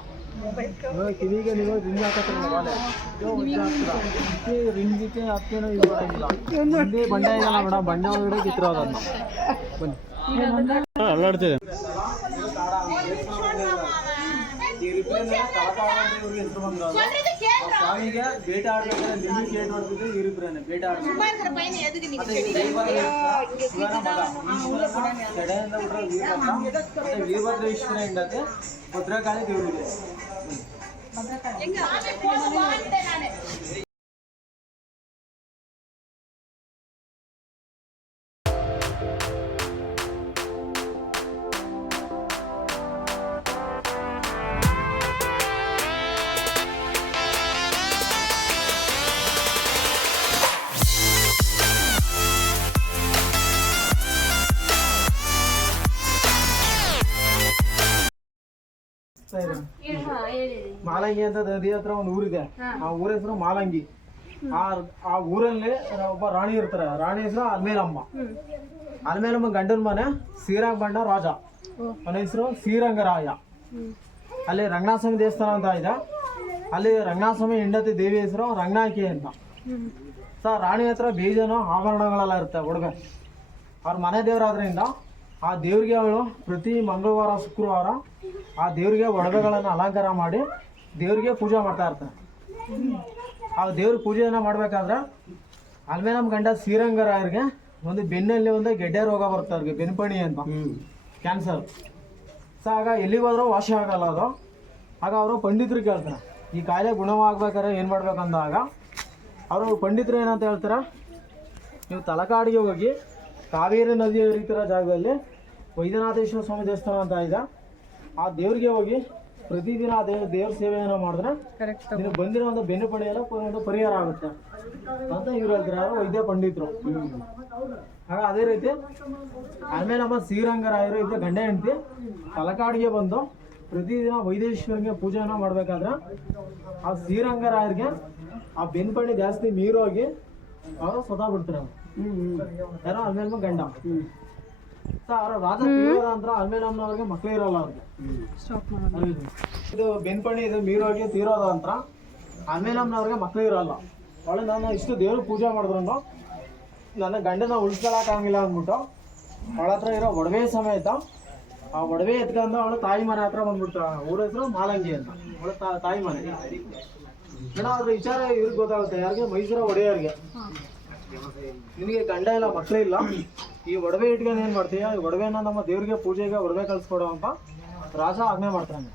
ಕಿವಿಗೆ ನೀವು ರಿಂಗ್ ಹಾಕತ್ತಿಲ್ಲ, ರಿಂಗಿಗೆ ಹತ್ತೇನೋ ಇದು ಬರೋಂಗಿಲ್ಲ. ಒಂದೇ ಬಂಡೆ ಇದಲ್ಲ ಮೇಡಮ್, ಬಂಡೆ ಒಳಗಡೆ ಕಿತ್ತಿರೋದನ್ನ. ಬನ್ನಿ ಅಲ್ಲಾಡ್ತಿದೆ. ಇವ್ರಿಗೆ ಹೆಸರು ಬಂದಿರೋದು. ಆ ಸ್ವಾಮಿಗೆ ಬೇಟೆ ಆಡ್ಬೇಕಾದ್ರೆ ನಿಮಗೆ ಕೇಟ್ ಹೊಡ್ತಿದ್ದು ಇವರಿಬ್ರೇನೆ ಬೇಟೆ ಆಡ್ತಾರೆ. ಮತ್ತೆ ಶಿವನ ಮಗ ಈಶ್ವರನ ಜಡೆಯಿಂದ ಬಿಟ್ಟರೆ ವೀರಭದ್ರ, ಮತ್ತೆ ವೀರಭದ್ರ ಈಶ್ವರ ಹೆಂಡತಿ ಭದ್ರಕಾಳಿ ದೇವರಿಗೆ. ಮಾಲಂಗಿ ಅಂತ ನದಿ ಹತ್ರ ಒಂದು ಊರಿದೆ. ಆ ಊರ ಹೆಸರು ಮಾಲಂಗಿ. ಆ ಊರಲ್ಲಿ ಒಬ್ಬ ರಾಣಿ ಇರ್ತಾರೆ. ರಾಣಿ ಹೆಸರು ಅಲ್ಮೇಲಮ್ಮ. ಅಲ್ಮೇಲಮ್ಮ ಗಂಡನ ಮನೆ ಶ್ರೀರಂಗಬಂಡ ರಾಜ, ಅವನ ಹೆಸರು ಶ್ರೀರಂಗರಾಯ. ಅಲ್ಲಿ ರಂಗನಾಥಸ್ವಾಮಿ ದೇವಸ್ಥಾನ ಅಂತ ಇದೆ. ಅಲ್ಲಿ ರಂಗನಾಥಸ್ವಾಮಿ ಹೆಂಡತಿ ದೇವಿ ಹೆಸರು ರಂಗನಾಯಕಿ ಅಂತ. ರಾಣಿ ಹತ್ರ ಬೇಜಾನು ಆಭರಣಗಳೆಲ್ಲ ಇರುತ್ತೆ, ಒಡವೆ. ಅವ್ರ ಮನೆ ದೇವರಾದ್ರಿಂದ ಆ ದೇವ್ರಿಗೆ ಅವಳು ಪ್ರತಿ ಮಂಗಳವಾರ ಶುಕ್ರವಾರ ಆ ದೇವ್ರಿಗೆ ಒಡವೆಗಳನ್ನು ಅಲಂಕಾರ ಮಾಡಿ ದೇವ್ರಿಗೆ ಪೂಜೆ ಮಾಡ್ತಾ ಇರ್ತಾರೆ. ಆ ದೇವ್ರ ಪೂಜೆಯನ್ನು ಮಾಡಬೇಕಾದ್ರೆ ಅಲ್ಮೇಲಮ್ಮ ಗಂಡ ಶ್ರೀರಂಗರಾಯರಿಗೆ ಒಂದು ಬೆನ್ನಲ್ಲಿ ಒಂದು ಗೆಡ್ಡೆ ರೋಗ ಬರುತ್ತೆ ಅವ್ರಿಗೆ, ಬೆನ್ಪಣಿ ಅಂತ, ಕ್ಯಾನ್ಸರ್. ಆಗ ಎಲ್ಲಿಗೆ ಹೋದ್ರೂ ವಾಸಿ ಆಗಲ್ಲ ಅದು. ಆಗ ಅವರು ಪಂಡಿತರು ಕೇಳ್ತಾರೆ ಈ ಕಾಯಿಲೆ ಗುಣವಾಗ್ಬೇಕಾದ್ರೆ ಏನು ಮಾಡ್ಬೇಕಂದಾಗ ಅವರು ಪಂಡಿತರು ಏನಂತ ಹೇಳ್ತಾರೆ, ನೀವು ತಲಕಾಡಿಗೆ ಹೋಗಿ ಕಾವೇರಿ ನದಿ ಹರಿತಿರೋ ಜಾಗದಲ್ಲಿ ವೈದ್ಯನಾಥೇಶ್ವರ ಸ್ವಾಮಿ ದೇವಸ್ಥಾನ ಅಂತ ಇದೆ. ಆ ದೇವ್ರಿಗೆ ಹೋಗಿ ಪ್ರತಿದಿನ ಆ ದೇವ್ರ ಸೇವೆಯನ್ನು ಮಾಡಿದ್ರೆ ನೀವು ಬಂದಿರೋ ಒಂದು ಬೆನ್ನು ಪಡೆಯಲ್ಲ ಒಂದು ಪರಿಹಾರ ಆಗುತ್ತೆ ಅಂತ ಇವ್ರು ಹೇಳ್ತಾರೆ, ವೈದ್ಯ ಪಂಡಿತರು. ಆಗ ಅದೇ ರೀತಿ ಅಲ್ಮೇಲಮ್ಮ ಶ್ರೀರಂಗರಾಯರು ಇದ್ರೆ ಗಂಡ ಹೆಂಡತಿ ತಲಕಾಡಿಗೆ ಬಂದು ಪ್ರತಿದಿನ ವೈದೇಶ್ವರಿಗೆ ಪೂಜೆಯನ್ನು ಮಾಡಬೇಕಾದ್ರೆ ಆ ಶ್ರೀರಂಗರಾಯರಿಗೆ ಆ ಬೆನ್ಪಣಿ ಜಾಸ್ತಿ ಮೀರೋಗಿ ಅವರು ಸ್ವತಃ ಬಿಡ್ತಾರೆ. ಯಾರೋ ಅಲ್ಮೇಲಮ್ಮ ಗಂಡ. ಅವ್ರ ರಾಜ ತೀರೋದ ಅಲ್ಮೇಲಮ್ಮನವ್ರಿಗೆ ಮಕ್ಕಳು ಇರೋಲ್ಲ ಅವ್ರಿಗೆ. ಇದು ಬೆನ್ಪಣಿ ಇದು ಮೀರೋಗಿ ತೀರೋದ ನಂತರ ಅಲ್ಮೇಲಮ್ಮನವ್ರಿಗೆ ಮಕ್ಕಳು ಇರೋಲ್ಲ. ಅವಳು ನಾನು ಇಷ್ಟು ದೇವ್ರಿಗೆ ಪೂಜೆ ಮಾಡಿದ್ರು ನನ್ನ ಗಂಡನ ಉಳಿಸ್ಕೊಳಕ್ಕಾಗಿಲ್ಲ ಅಂದ್ಬಿಟ್ಟು ಅವಳ ಹತ್ರ ಇರೋ ಒಡವೆ ಸಮೇತ ಆ ಒಡವೆ ಎತ್ಕೊಂಡು ಅವಳು ತಾಯಿ ಮನೆ ಹತ್ರ ಬಂದ್ಬಿಡ್ತಾಳ. ಊರ ಹೆಸರು ಮಾಲಂಗಿ ಅಂತ, ಅವಳ ತಾಯಿ ಮನೆ. ಏನೋ ಅದ್ರ ವಿಚಾರ ಇವ್ರಿಗೆ ಗೊತ್ತಾಗುತ್ತೆ, ಯಾರಿಗೆ? ಮೈಸೂರ ಒಡೆಯರಿಗೆ. ನಿನಗೆ ಗಂಡ ಇಲ್ಲ, ಮಕ್ಕಳಿಲ್ಲ, ಈ ಒಡವೆ ಇಟ್ಕೊಂಡು ಏನು ಮಾಡ್ತೀಯ, ಈ ಒಡವೆನ ನಮ್ಮ ದೇವ್ರಿಗೆ ಪೂಜೆಗೆ ಒಡವೆ ಕಳಿಸ್ಕೊಡೋ ಅಂತ ರಾಜ ಆಜ್ಞೆ ಮಾಡ್ತಾನೆ.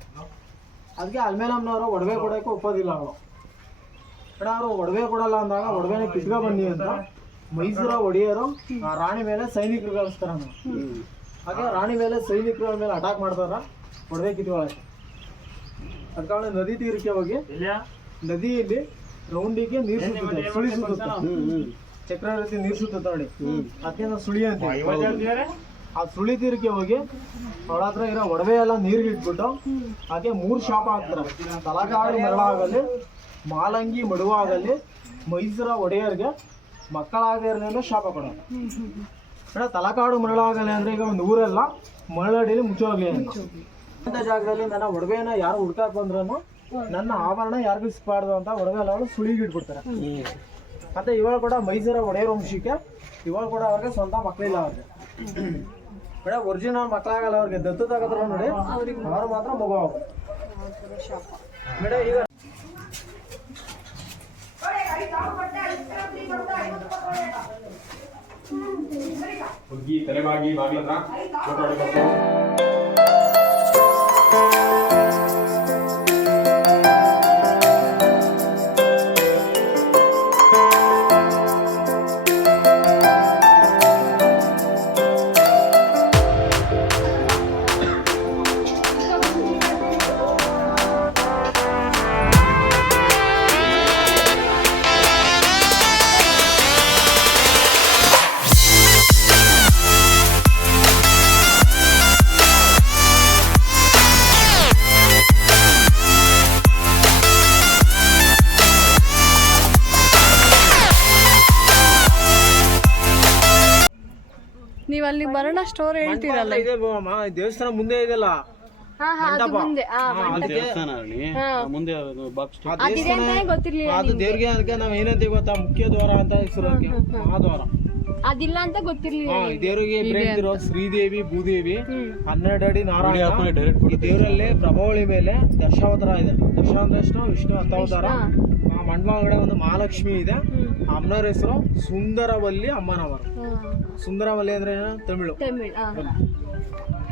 ಅದಕ್ಕೆ ಅಲ್ಮೇಲಮ್ಮನವರು ಒಡವೆ ಕೊಡೋಕೆ ಒಪ್ಪೋದಿಲ್ಲ. ಅವಳು ಅವರು ಒಡವೆ ಕೊಡಲ್ಲ ಅಂದಾಗ ಒಡವೆನ ಕಿತ್ಕೊ ಬನ್ನಿ ಅಂತ ಮೈಸೂರ ಒಡೆಯರು ಆ ರಾಣಿ ಮೇಲೆ ಸೈನಿಕರು ಕಳಿಸ್ತಾರ. ಹಾಗೆ ರಾಣಿ ಮೇಲೆ ಸೈನಿಕರ ಮೇಲೆ ಅಟ್ಯಾಕ್ ಮಾಡ್ತಾರ ಒಡವೆ ಕಿತ್ಕೊಳ್ಳೋಕೆ. ಅದಕ್ಕೆ ಅವಳು ನದಿ ತೀರಕ್ಕೆ ಹೋಗಿ ನದಿಯಲ್ಲಿ ರೌಂಡಿಗೆ ನೀರು ಸುತ್ತುತ್ತೆ, ಸುಳಿ ಸುತ್ತುತ್ತೆ, ಚಕ್ರ ರೀತಿ ನೀರು ಸುತ್ತುತ್ತೆ ನೋಡಿ, ಅದಕ್ಕೆ ಸುಳಿ ಅಂತ. ಆ ಸುಳಿ ತೀರಕ್ಕೆ ಹೋಗಿ ಅವಳ ಹತ್ರ ಇರೋ ಒಡವೆ ಎಲ್ಲ ನೀರಿಗೆ ಇಟ್ಬಿಟ್ಟು ಹಾಗೆ 3 ಶಾಪ ಹಾಕ್ತಾರೆ. ತಲಕಾಡು ಮರಳ ಆಗಲಿ, ಮಾಲಂಗಿ ಮಡುವ ಆಗಲಿ, ಮೈಸೂರ ಒಡೆಯರಿಗೆ ಮಕ್ಕಳಾಗಿರಲಿಲ್ಲ ಶಾಪ ಕೊಡೋದು. ತಲಕಾಡು ಮರಳ ಆಗಲಿ ಅಂದ್ರೆ ಈಗ ಒಂದು ಊರೆಲ್ಲ ಮರಳಡಿಯಲ್ಲಿ ಮುಚ್ಚೋಗ್ಲಿ ಅಂತ ಜಾಗದಲ್ಲಿ ನನ್ನ ಒಡವೆನ ಯಾರು ಹುಡ್ಕಾಕ್ ಬಂದ್ರೂ ನನ್ನ ಆಭರಣ ಯಾರಿಗೂ ಸಿಕ್ಬಾರ್ದು ಅಂತ ಒಡವೆ ಎಲ್ಲ ಅವಳು ಸುಳಿಗೆ ಇಟ್ಬಿಡ್ತಾರೆ. ಮತ್ತೆ ಇವಾಗ ಕೂಡ ಮೈಸೂರ ಒಡೆಯರ ವಂಶಕ್ಕೆ ಇವಾಗ ಕೂಡ ಅವ್ರಿಗೆ ಸ್ವಂತ ಮಕ್ಕಳಿಲ್ಲ. ಅವ್ರಿಗೆ ಮೇಡಮ್ ಒರಿಜಿನಲ್ ಮಕ್ಕಳಾಗಲ್ಲ, ಅವ್ರಿಗೆ ದತ್ತು ತಗೋದ್ರ ನೋಡಿ ಅವರು ಮಾತ್ರ ಮಗು ಅವರು ಮೇಡಮ್. ಈಗ ಹುಡುಗಿ ತಲೆಬಾಗಿ ಬಾಗ್ಲತ್ರ ನೀವು ಅಲ್ಲಿ ಬರೋಣ ಸ್ಟೋರ್ ಹೇಳ್ತೀರಲ್ಲ, ಇದೆ ದೇವಸ್ಥಾನ ಮುಂದೆ ಇದೆಲ್ಲ ಗೊತ್ತಿರ್ಲಿಲ್ಲ. ಅದು ದೇವ್ರಿಗೆ ಅದಕ್ಕೆ ನಾವ್ ಏನಂತೀವಿ ಗೊತ್ತಾ, ಮುಖ್ಯ ದ್ವಾರ ಅಂತ ಹೆಸರು, ಮಹಾದ್ವಾರ. ಅದಿಲ್ಲ ಅಂತ ಗೊತ್ತಿರ್ಲಿಲ್ಲ. ಈ ದೇವರಿಗೆ ಇರೋ ಶ್ರೀದೇವಿ ಭೂದೇವಿ 12 ಅಡಿ ನಾರಾಯಣ. ಈ ದೇವರಲ್ಲಿ ಪ್ರಭಾವಳಿ ಮೇಲೆ ದಶಾವತಾರ ಇದೆ. ದಶ ಅಂದ್ರೆ ಎಷ್ಟು? ವಿಷ್ಣು ಹತ್ತಾವತಾರ. ಆ ಮಂಡಪ ಒಳಗಡೆ ಒಂದು ಮಹಾಲಕ್ಷ್ಮಿ ಇದೆ. ಅಮ್ಮನವ್ರ ಹೆಸರು ಸುಂದರವಲ್ಲಿ ಅಮ್ಮನವರು. ಸುಂದರವಲ್ಲಿ ಅಂದ್ರೆ ಏನು? ತಮಿಳು.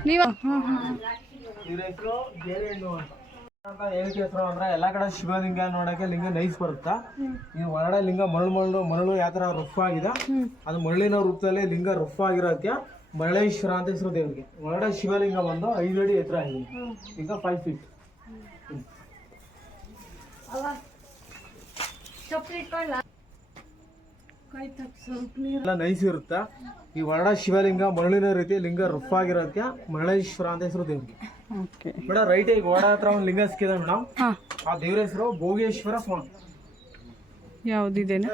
ನೀವು ಇವ್ರ ಹೆಸರು ಜೇರೆಹಣ್ಣು ಅಂತ ಏನಕ್ಕೆ ಹೆಸರು ಅಂದ್ರೆ ಎಲ್ಲಾ ಕಡೆ ಶಿವಲಿಂಗ ನೋಡಕ್ಕೆ ಲಿಂಗ ನೈಸ್ ಬರುತ್ತಾ. ಈ ಹೊರಗಡೆ ಲಿಂಗ ಮರಳು ಯಾವ ತರ ರಫ್ ಆಗಿದೆ, ಅದು ಮರಳಿನ ರೂಪದಲ್ಲಿ ಲಿಂಗ ರಫ್ ಆಗಿರೋದಕ್ಕೆ ಮರಳೇಶ್ವರ ಅಂತ ಹೆಸರು ದೇವರಿಗೆ. ಒಳಗಡೆ ಶಿವಲಿಂಗ ಬಂದು 5 ಅಡಿ ಎತ್ತರ ಆಗಿದೆ. ಈಗ 5 feet. ಎಲ್ಲ ನೈಸ್ ಇರುತ್ತಾ. ಈ ಹೊರಗಡೆ ಶಿವಲಿಂಗ ಮರಳಿನ ರೀತಿ ಲಿಂಗ ರಫ್ ಆಗಿರೋದಕ್ಕೆ ಮರಳೇಶ್ವರ ಅಂತ ಹೆಸರು ದೇವ್ರಿಗೆ. ಮೇಡಮ್ ರೈಟ್ ಈಗ ಓಡ ಹತ್ರ ಒಂದು ಲಿಂಗ ಸಿಕ್ಕಿದೆ ಮೇಡಮ್. ಆ ದೇವ್ರ ಹೆಸರು ಭೋಗೇಶ್ವರ ಸ್ವಾಮಿ. ಯಾವುದಿದೇನೆ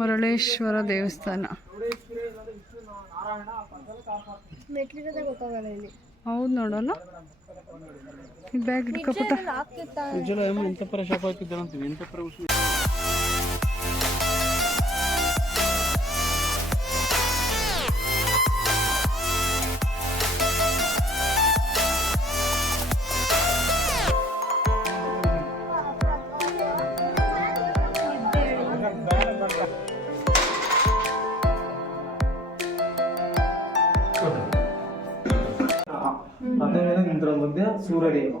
ಮರಳೇಶ್ವರ ದೇವಸ್ಥಾನ. ಹೌದು ನೋಡೋಣ. ಈ ಬ್ಯಾಗ್ ಹಿಡ್ಕೊಪುಟ್ಟ. ಅದೇ ಮೇಲೆ ನಿಂತರ ಮಧ್ಯೆ ಸೂರ್ಯದೇವ.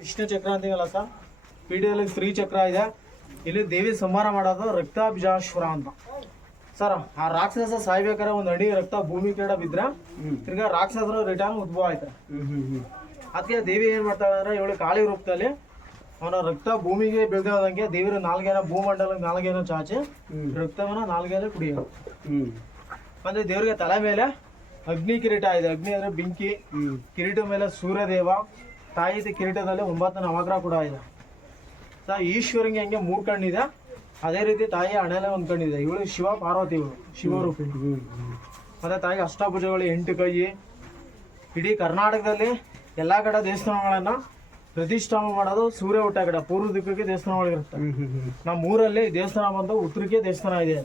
ವಿಷ್ಣು ಚಕ್ರ ಅಂತೀವಲ್ಲ ಸರ್, ಪಿಡಿಯಲ್ಲಿ ಸ್ತ್ರೀ ಚಕ್ರ ಇದೆ. ಇಲ್ಲಿ ದೇವಿ ಸಂಹಾರ ಮಾಡೋದು ರಕ್ತಾಭಿಜಾಶ್ವರ ಅಂತ ಸರ್. ಆ ರಾಕ್ಷಸ ಸಾಯ್ಬೇಕಾದ್ರೆ ಒಂದು ಅಡಿ ರಕ್ತ ಭೂಮಿ ಕೆಳ ಬಿದ್ರೆ ತಿರ್ಗಾ ರಾಕ್ಷಸರು ರಿಟರ್ನ್ ಉದ್ಭವ ಆಯ್ತಾರೆ. ಅದಕ್ಕೆ ದೇವಿ ಏನ್ ಮಾಡ್ತಾಳೆ ಅಂದ್ರೆ ಇವಳು ಕಾಳಿ ರೂಪದಲ್ಲಿ ಅವನ ರಕ್ತ ಭೂಮಿಗೆ ಬೆಳೆದಂಗೆ ದೇವರ ನಾಲ್ಗೆನ ಭೂಮಂಡಲ ನಾಲ್ಗೆನ ಚಾಚಿ ರಕ್ತವನ್ನ ನಾಲ್ಗೆನ ಕುಡಿಯೋದು. ಅಂದ್ರೆ ದೇವ್ರಿಗೆ ತಲೆ ಮೇಲೆ ಅಗ್ನಿ ಕಿರೀಟ ಇದೆ. ಅಗ್ನಿ ಅಂದ್ರೆ ಬೆಂಕಿ. ಕಿರೀಟ ಮೇಲೆ ಸೂರ್ಯದೇವ. ತಾಯಿ ಕಿರೀಟದಲ್ಲಿ 9 ನವಗ್ರಹ ಕೂಡ ಇದೆ. ಈಶ್ವರಂಗೆ ಹಂಗೆ 3 ಕಣ್ಣಿದೆ. ಅದೇ ರೀತಿ ತಾಯಿ ಹಣೆಲೆ 1 ಕಣ್ಣಿದೆ. ಇವಳು ಶಿವ ಪಾರ್ವತಿ, ಇವಳು ಶಿವರೂಪಿ. ಮತ್ತೆ ತಾಯಿಗೆ ಅಷ್ಟಭುಜಗಳು 8 ಕೈ. ಇಡೀ ಕರ್ನಾಟಕದಲ್ಲಿ ಎಲ್ಲಾ ಕಡೆ ದೇವಸ್ಥಾನಗಳನ್ನ ಪ್ರತಿಷ್ಠಾಪನೆ ಮಾಡೋದು ಸೂರ್ಯ ಹುಟ್ಟ ಕಡೆ ಪೂರ್ವ ದಿಕ್ಕಿಗೆ ದೇವಸ್ಥಾನಗಳಿರುತ್ತೆ. ನಮ್ಮ ಊರಲ್ಲಿ ದೇವಸ್ಥಾನ ಬಂದು ಉತ್ತರಕ್ಕೆ ದೇವಸ್ಥಾನ ಇದೆ.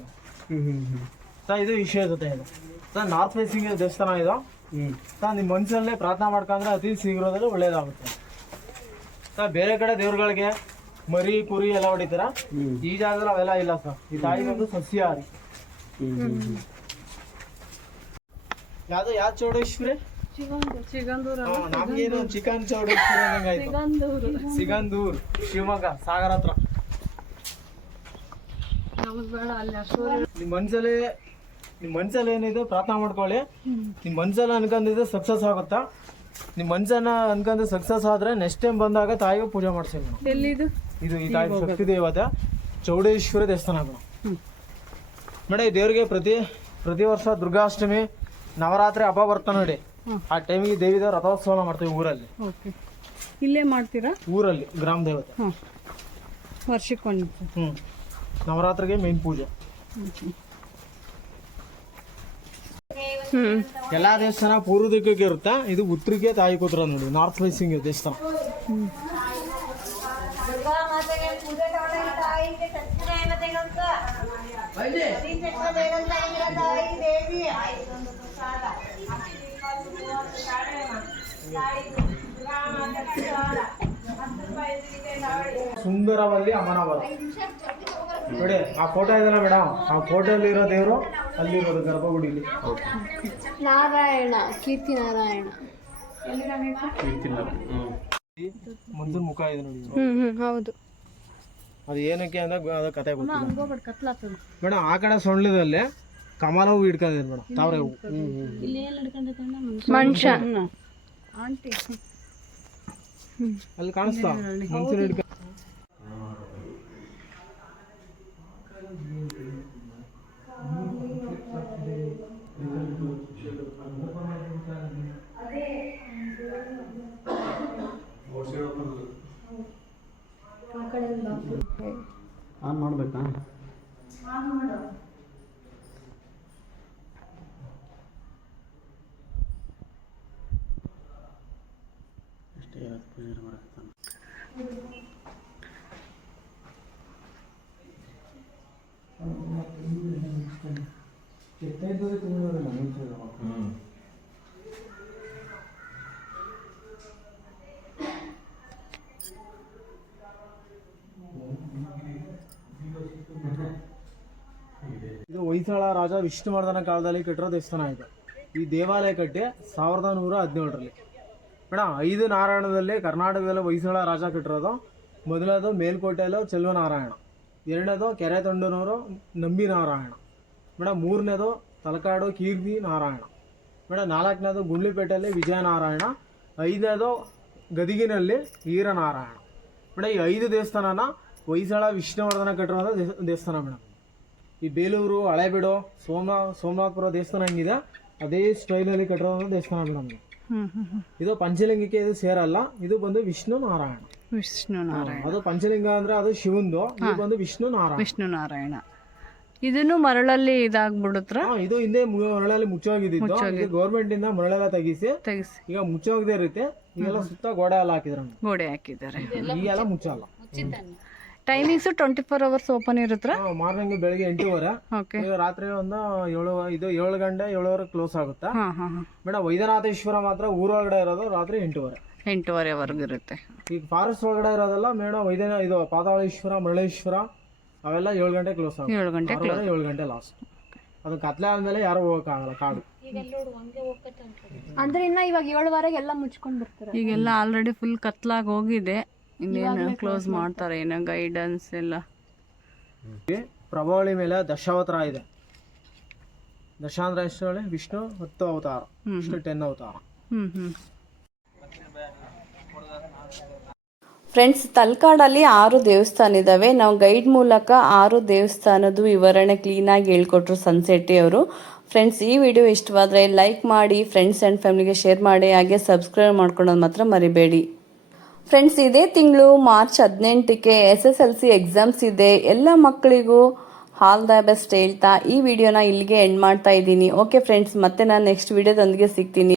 ಇದು ವಿಶೇಷತೆ ಇದೆ. ನಾರ್ತ್ ಫೇಸಿಂಗ್ ದೇವಸ್ಥಾನ ಇದೆ. ನಿಮ್ಮ ಮನಸ್ಸಲ್ಲೇ ಪ್ರಾರ್ಥನೆ ಮಾಡ್ಕೊಂಡ್ರೆ ಅತಿ ಶೀಘ್ರದಲ್ಲಿ ಒಳ್ಳೇದಾಗುತ್ತೆ. ಬೇರೆ ಕಡೆ ದೇವ್ರಗಳಿಗೆ ಮರಿ ಕುರಿ ಎಲ್ಲ ಹೊಡಿತಾರ. ಈ ಜಾಗದಲ್ಲಿ ಅವೆಲ್ಲ ಇಲ್ಲ ಸರ್. ಈ ತಾಯಿ ಒಂದು ಸಸ್ಯಾಹಾರಿ. ಯಾವ್ದು ಚೌಡೇಶ್ವರಿ? ನಮ್ಗೇನು ಚಿಕನ್ ಚೌಡೇಶ್ವರಿ ಅನ್ನಂಗಾಯ್ತು. ಸಿಗಂದೂರ್ ಶಿವಮೊಗ್ಗ ಸಾಗರ ಹತ್ರ. ನಿಮ್ಮ ಮನ್ಸಲ್ಲಿ ಏನಿದೆ ಪ್ರಾರ್ಥನೆ ಮಾಡ್ಕೊಳ್ಳಿ. ನಿಮ್ಮ ಮನ್ಸಲ್ಲಿ ಅನ್ಕೊಂಡಿದ್ರೆ ಸಕ್ಸಸ್ ಆಗುತ್ತಾ. ನಿಮ್ಮ ಮನ್ಸನ್ನ ಅನ್ಕೊಂಡು ಸಕ್ಸಸ್ ಆದ್ರೆ ನೆಕ್ಸ್ಟ್ ಟೈಮ್ ಬಂದಾಗ ತಾಯಿಗೆ ಪೂಜೆ ಮಾಡ್ಸೇವೆ. ಎಲ್ಲಿದು? ಇದು ಈ ತಾಯಿ ಶಕ್ತಿ ದೇವತೆ ಚೌಡೇಶ್ವರಿ ದೇವಸ್ಥಾನ ಮೇಡಮ್. ಈ ದೇವ್ರಿಗೆ ಪ್ರತಿ ವರ್ಷ ದುರ್ಗಾಷ್ಟಮಿ ನವರಾತ್ರಿ ಹಬ್ಬ ಬರ್ತಾ ನೋಡಿ. ಆ ಟೈಮಿಗೆ ದೇವಿದ ರಥೋತ್ಸವ ಮಾಡ್ತೀವಿ ಊರಲ್ಲಿ. ಇಲ್ಲೇ ಮಾಡ್ತೀರಾ? ಊರಲ್ಲಿ ಗ್ರಾಮ ದೇವತೆ. ವರ್ಷಕ್ಕೊಂದು. ನವರಾತ್ರಿಗೆ ಮೇನ್ ಪೂಜೆ. ಎಲ್ಲಾ ದೇವಸ್ಥಾನ ಪೂರ್ವ ದಿಕ್ಕಿಗೆ ಇರುತ್ತಾ. ಇದು ಉತ್ತರಕ್ಕೆ ತಾಯಿ ಕೂತ್ರ ನೋಡಿ. ನಾರ್ತ್ ಫೇಸಿಂಗ್ ದೇವಸ್ಥಾನ. ಸುಂದರವಲ್ಲಿ ಅಮ್ಮನವರ ನೋಡಿ. ಆ ಫೋಟೋ ಇದೆಯಲ್ಲ ಮೇಡಮ್, ಆ ಫೋಟೋಲ್ಲಿ ಇರೋ ದೇವರು ಅಲ್ಲಿರೋದು ಗರ್ಭಗುಡಿಲಿ. ನಾರಾಯಣ, ಕೀರ್ತಿ ನಾರಾಯಣ. ಮುಂದಿನ ಮುಖ ಇದೆ ನೋಡಿ. ಹೌದು. ಅದು ಏನಕ್ಕೆ ಅಂದ್ರೆ ಅದ ಕತೆ ಗೊತ್ತಿಲ್ಲ ಮೇಡಮ್. ಆ ಕಡೆ ಸೊಂಡ್ಲದಲ್ಲಿ ಕಮಲ ಹೂವು ಹಿಡ್ಕೊಂಡಿದೆ ಮೇಡಮ್, ತಾವ್ರೆ ಹೂವು. ಮನುಷ್ಯ ಅಲ್ಲಿ ಕಾಣಿಸ್ತಾ ಮನುಷ್ಯನ ಹಿಡ್ಕೊಂಡು. ಆನ್ ಮಾಡಬೇಕಾ? ಇದು ಹೊಯ್ಸಳ ರಾಜ ವಿಷ್ಣುವರ್ಧನ ಕಾಲದಲ್ಲಿ ಕಟ್ಟಿರೋ ದೇವಸ್ಥಾನ ಇದೆ. ಈ ದೇವಾಲಯ ಕಟ್ಟಿ 1117ರಲ್ಲಿ. ಮೇಡಮ್ 5 ನಾರಾಯಣದಲ್ಲಿ ಕರ್ನಾಟಕದಲ್ಲಿ ಹೊಯ್ಸಳ ರಾಜ ಕಟ್ಟಿರೋದು. ಮೊದಲನೇದು ಮೇಲ್ಕೋಟೆಯಲ್ಲೂ ಚೆಲುವನಾರಾಯಣ, ಎರಡನೇದು ಕೆರೆತೊಂಡನೂರು ನಂಬಿ ನಾರಾಯಣ, ಮೇಡಮ್ ಮೂರನೇದು ತಲಕಾಡು ಕೀರ್ತಿ ನಾರಾಯಣ, ಮೇಡಮ್ ನಾಲ್ಕನೇದು ಗುಂಡ್ಲಿಪೇಟೆಯಲ್ಲಿ ವಿಜಯನಾರಾಯಣ, ಐದನೇದು ಗದಗಿನಲ್ಲಿ ವೀರನಾರಾಯಣ. ಮೇಡಮ್ ಈ 5 ದೇವಸ್ಥಾನನ ಹೊಯ್ಸಳ ವಿಷ್ಣುವರ್ಧನ ಕಟ್ಟಿರೋ ದೇವಸ್ಥಾನ ಮೇಡಮ್. ಈ ಬೇಲೂರು, ಹಳೇಬೀಡು, ಸೋಮನಾಥಪುರ ದೇವಸ್ಥಾನ ಹೆಂಗಿದೆ ಅದೇ ಸ್ಟೈಲಲ್ಲಿ ಕಟ್ಟಿರೋ ದೇವಸ್ಥಾನ ಮೇಡಮ್. ಇದು ಪಂಚಲಿಂಗಕ್ಕೆ ಇದು ಸೇರಲ್ಲ, ಇದು ಬಂದು ವಿಷ್ಣು ನಾರಾಯಣ. ಅದು ಪಂಚಲಿಂಗ ಅಂದ್ರೆ ಅದು ಶಿವಂದು, ಇದು ಬಂದು ವಿಷ್ಣು ನಾರಾಯಣ. ಇದನ್ನು ಮರಳಲ್ಲಿ ಇದಾಗ್ಬಿಡುತ್ರ. ಇದು ಹಿಂದೆ ಮರಳಲ್ಲಿ ಮುಚ್ಚೋಗಿದ್ದು, ಗೌರ್ಮೆಂಟ್ ಇಂದ ಮರಳೆಲ್ಲ ತೆಗಿಸಿ ಈಗ ಮುಚ್ಚೋಗದೆ ಇರುತ್ತೆ. ಈಗೆಲ್ಲ ಸುತ್ತ ಗೋಡೆ ಎಲ್ಲ ಹಾಕಿದ್ದಾರೆ, ಈಗೆಲ್ಲ ಮುಚ್ಚಲ್ಲ. ಟೈಮಿಂಗ್ಸ್ 24 hours ಓಪನ್ ಇರುತ್ತಾ? ಮಾರ್ನಿಂಗ್ ಬೆಳಿಗ್ಗೆ 8:30, ಈಗ ರಾತ್ರಿ ಒಂದು 7 ಗಂಟೆ 7:30 ಕ್ಲೋಸ್ ಆಗುತ್ತಾ. ಮೇಡಮ್ ವೈದ್ಯನಾಥೇಶ್ವರ ಮಾತ್ರ ಊರೊಳಗಡೆ ಇರೋದು ರಾತ್ರಿ 8:30 ಇರುತ್ತೆ. ಈಗ ಫಾರೆಸ್ಟ್ ಒಳಗಡೆ ಇರೋದೆಲ್ಲ ಮೇಡಮ್ ಇದು ಪಾತಾಳೇಶ್ವರ, ಮರಳೇಶ್ವರ ಅವೆಲ್ಲ 7 ಗಂಟೆ ಕ್ಲೋಸ್ ಆಗುತ್ತೆ. 7 ಗಂಟೆ ಲಾಸ್ಟ್. ಅದು ಕತ್ಲೆ ಆದ್ಮೇಲೆ ಯಾರು ಹೋಗಕ್ಕಾಗಲ್ಲ ಕಾಡು. ಅಂದ್ರೆ ಇನ್ನ ಇವಾಗ 7 ಎಲ್ಲ ಮುಚ್ಕೊಂಡ್ ಬರ್ತಾರೆ. ಈಗೆಲ್ಲ ಆಲ್ರೆಡಿ ಫುಲ್ ಕತ್ಲಾಗಿ ಹೋಗಿದೆ, ಇನ್ನೇನು ಕ್ಲೋಸ್ ಮಾಡ್ತಾರೆ, ಏನೋ ಗೈಡೆನ್ಸ್ ಎಲ್ಲ. ಪ್ರಭಾವಳಿ ಮೇಲೆ ದಶಾವತಾರ ಇದೆ. ದಶ ಅಂದ್ರೆ ಎಷ್ಟು ಹೇಳಿ? ವಿಷ್ಣು 10 ಅವತಾರ, ವಿಷ್ಣು 10 ಅವತಾರ. ಫ್ರೆಂಡ್ಸ್, ತಲಕಾಡಲ್ಲಿ 6 ದೇವಸ್ಥಾನ ಇದ್ದಾವೆ. ನಾವು ಗೈಡ್ ಮೂಲಕ 6 ದೇವಸ್ಥಾನದ ವಿವರಣೆ ಕ್ಲೀನಾಗಿ ಹೇಳ್ಕೊಟ್ರು ಸನ್ಸೆಟ್ಟಿ ಅವರು. ಫ್ರೆಂಡ್ಸ್, ಈ ವಿಡಿಯೋ ಇಷ್ಟವಾದರೆ ಲೈಕ್ ಮಾಡಿ, ಫ್ರೆಂಡ್ಸ್ ಆ್ಯಂಡ್ ಫ್ಯಾಮಿಲಿಗೆ ಶೇರ್ ಮಾಡಿ, ಹಾಗೆ ಸಬ್ಸ್ಕ್ರೈಬ್ ಮಾಡ್ಕೊಳ್ಳೋದು ಮಾತ್ರ ಮರಿಬೇಡಿ. ಫ್ರೆಂಡ್ಸ್, ಇದೇ ತಿಂಗಳು ಮಾರ್ಚ್ 18ಕ್ಕೆ SSLC ಎಕ್ಸಾಮ್ಸ್ ಇದೆ. ಎಲ್ಲ ಮಕ್ಕಳಿಗೂ ಆಲ್ ದ ಬೆಸ್ಟ್ ಹೇಳ್ತಾ ಈ ವಿಡಿಯೋನ ಇಲ್ಲಿಗೆ ಎಂಡ್ ಮಾಡ್ತಾ ಇದ್ದೀನಿ. ಓಕೆ ಫ್ರೆಂಡ್ಸ್, ಮತ್ತೆ ನಾನು ನೆಕ್ಸ್ಟ್ ವಿಡಿಯೋದೊಂದಿಗೆ ಸಿಗ್ತೀನಿ.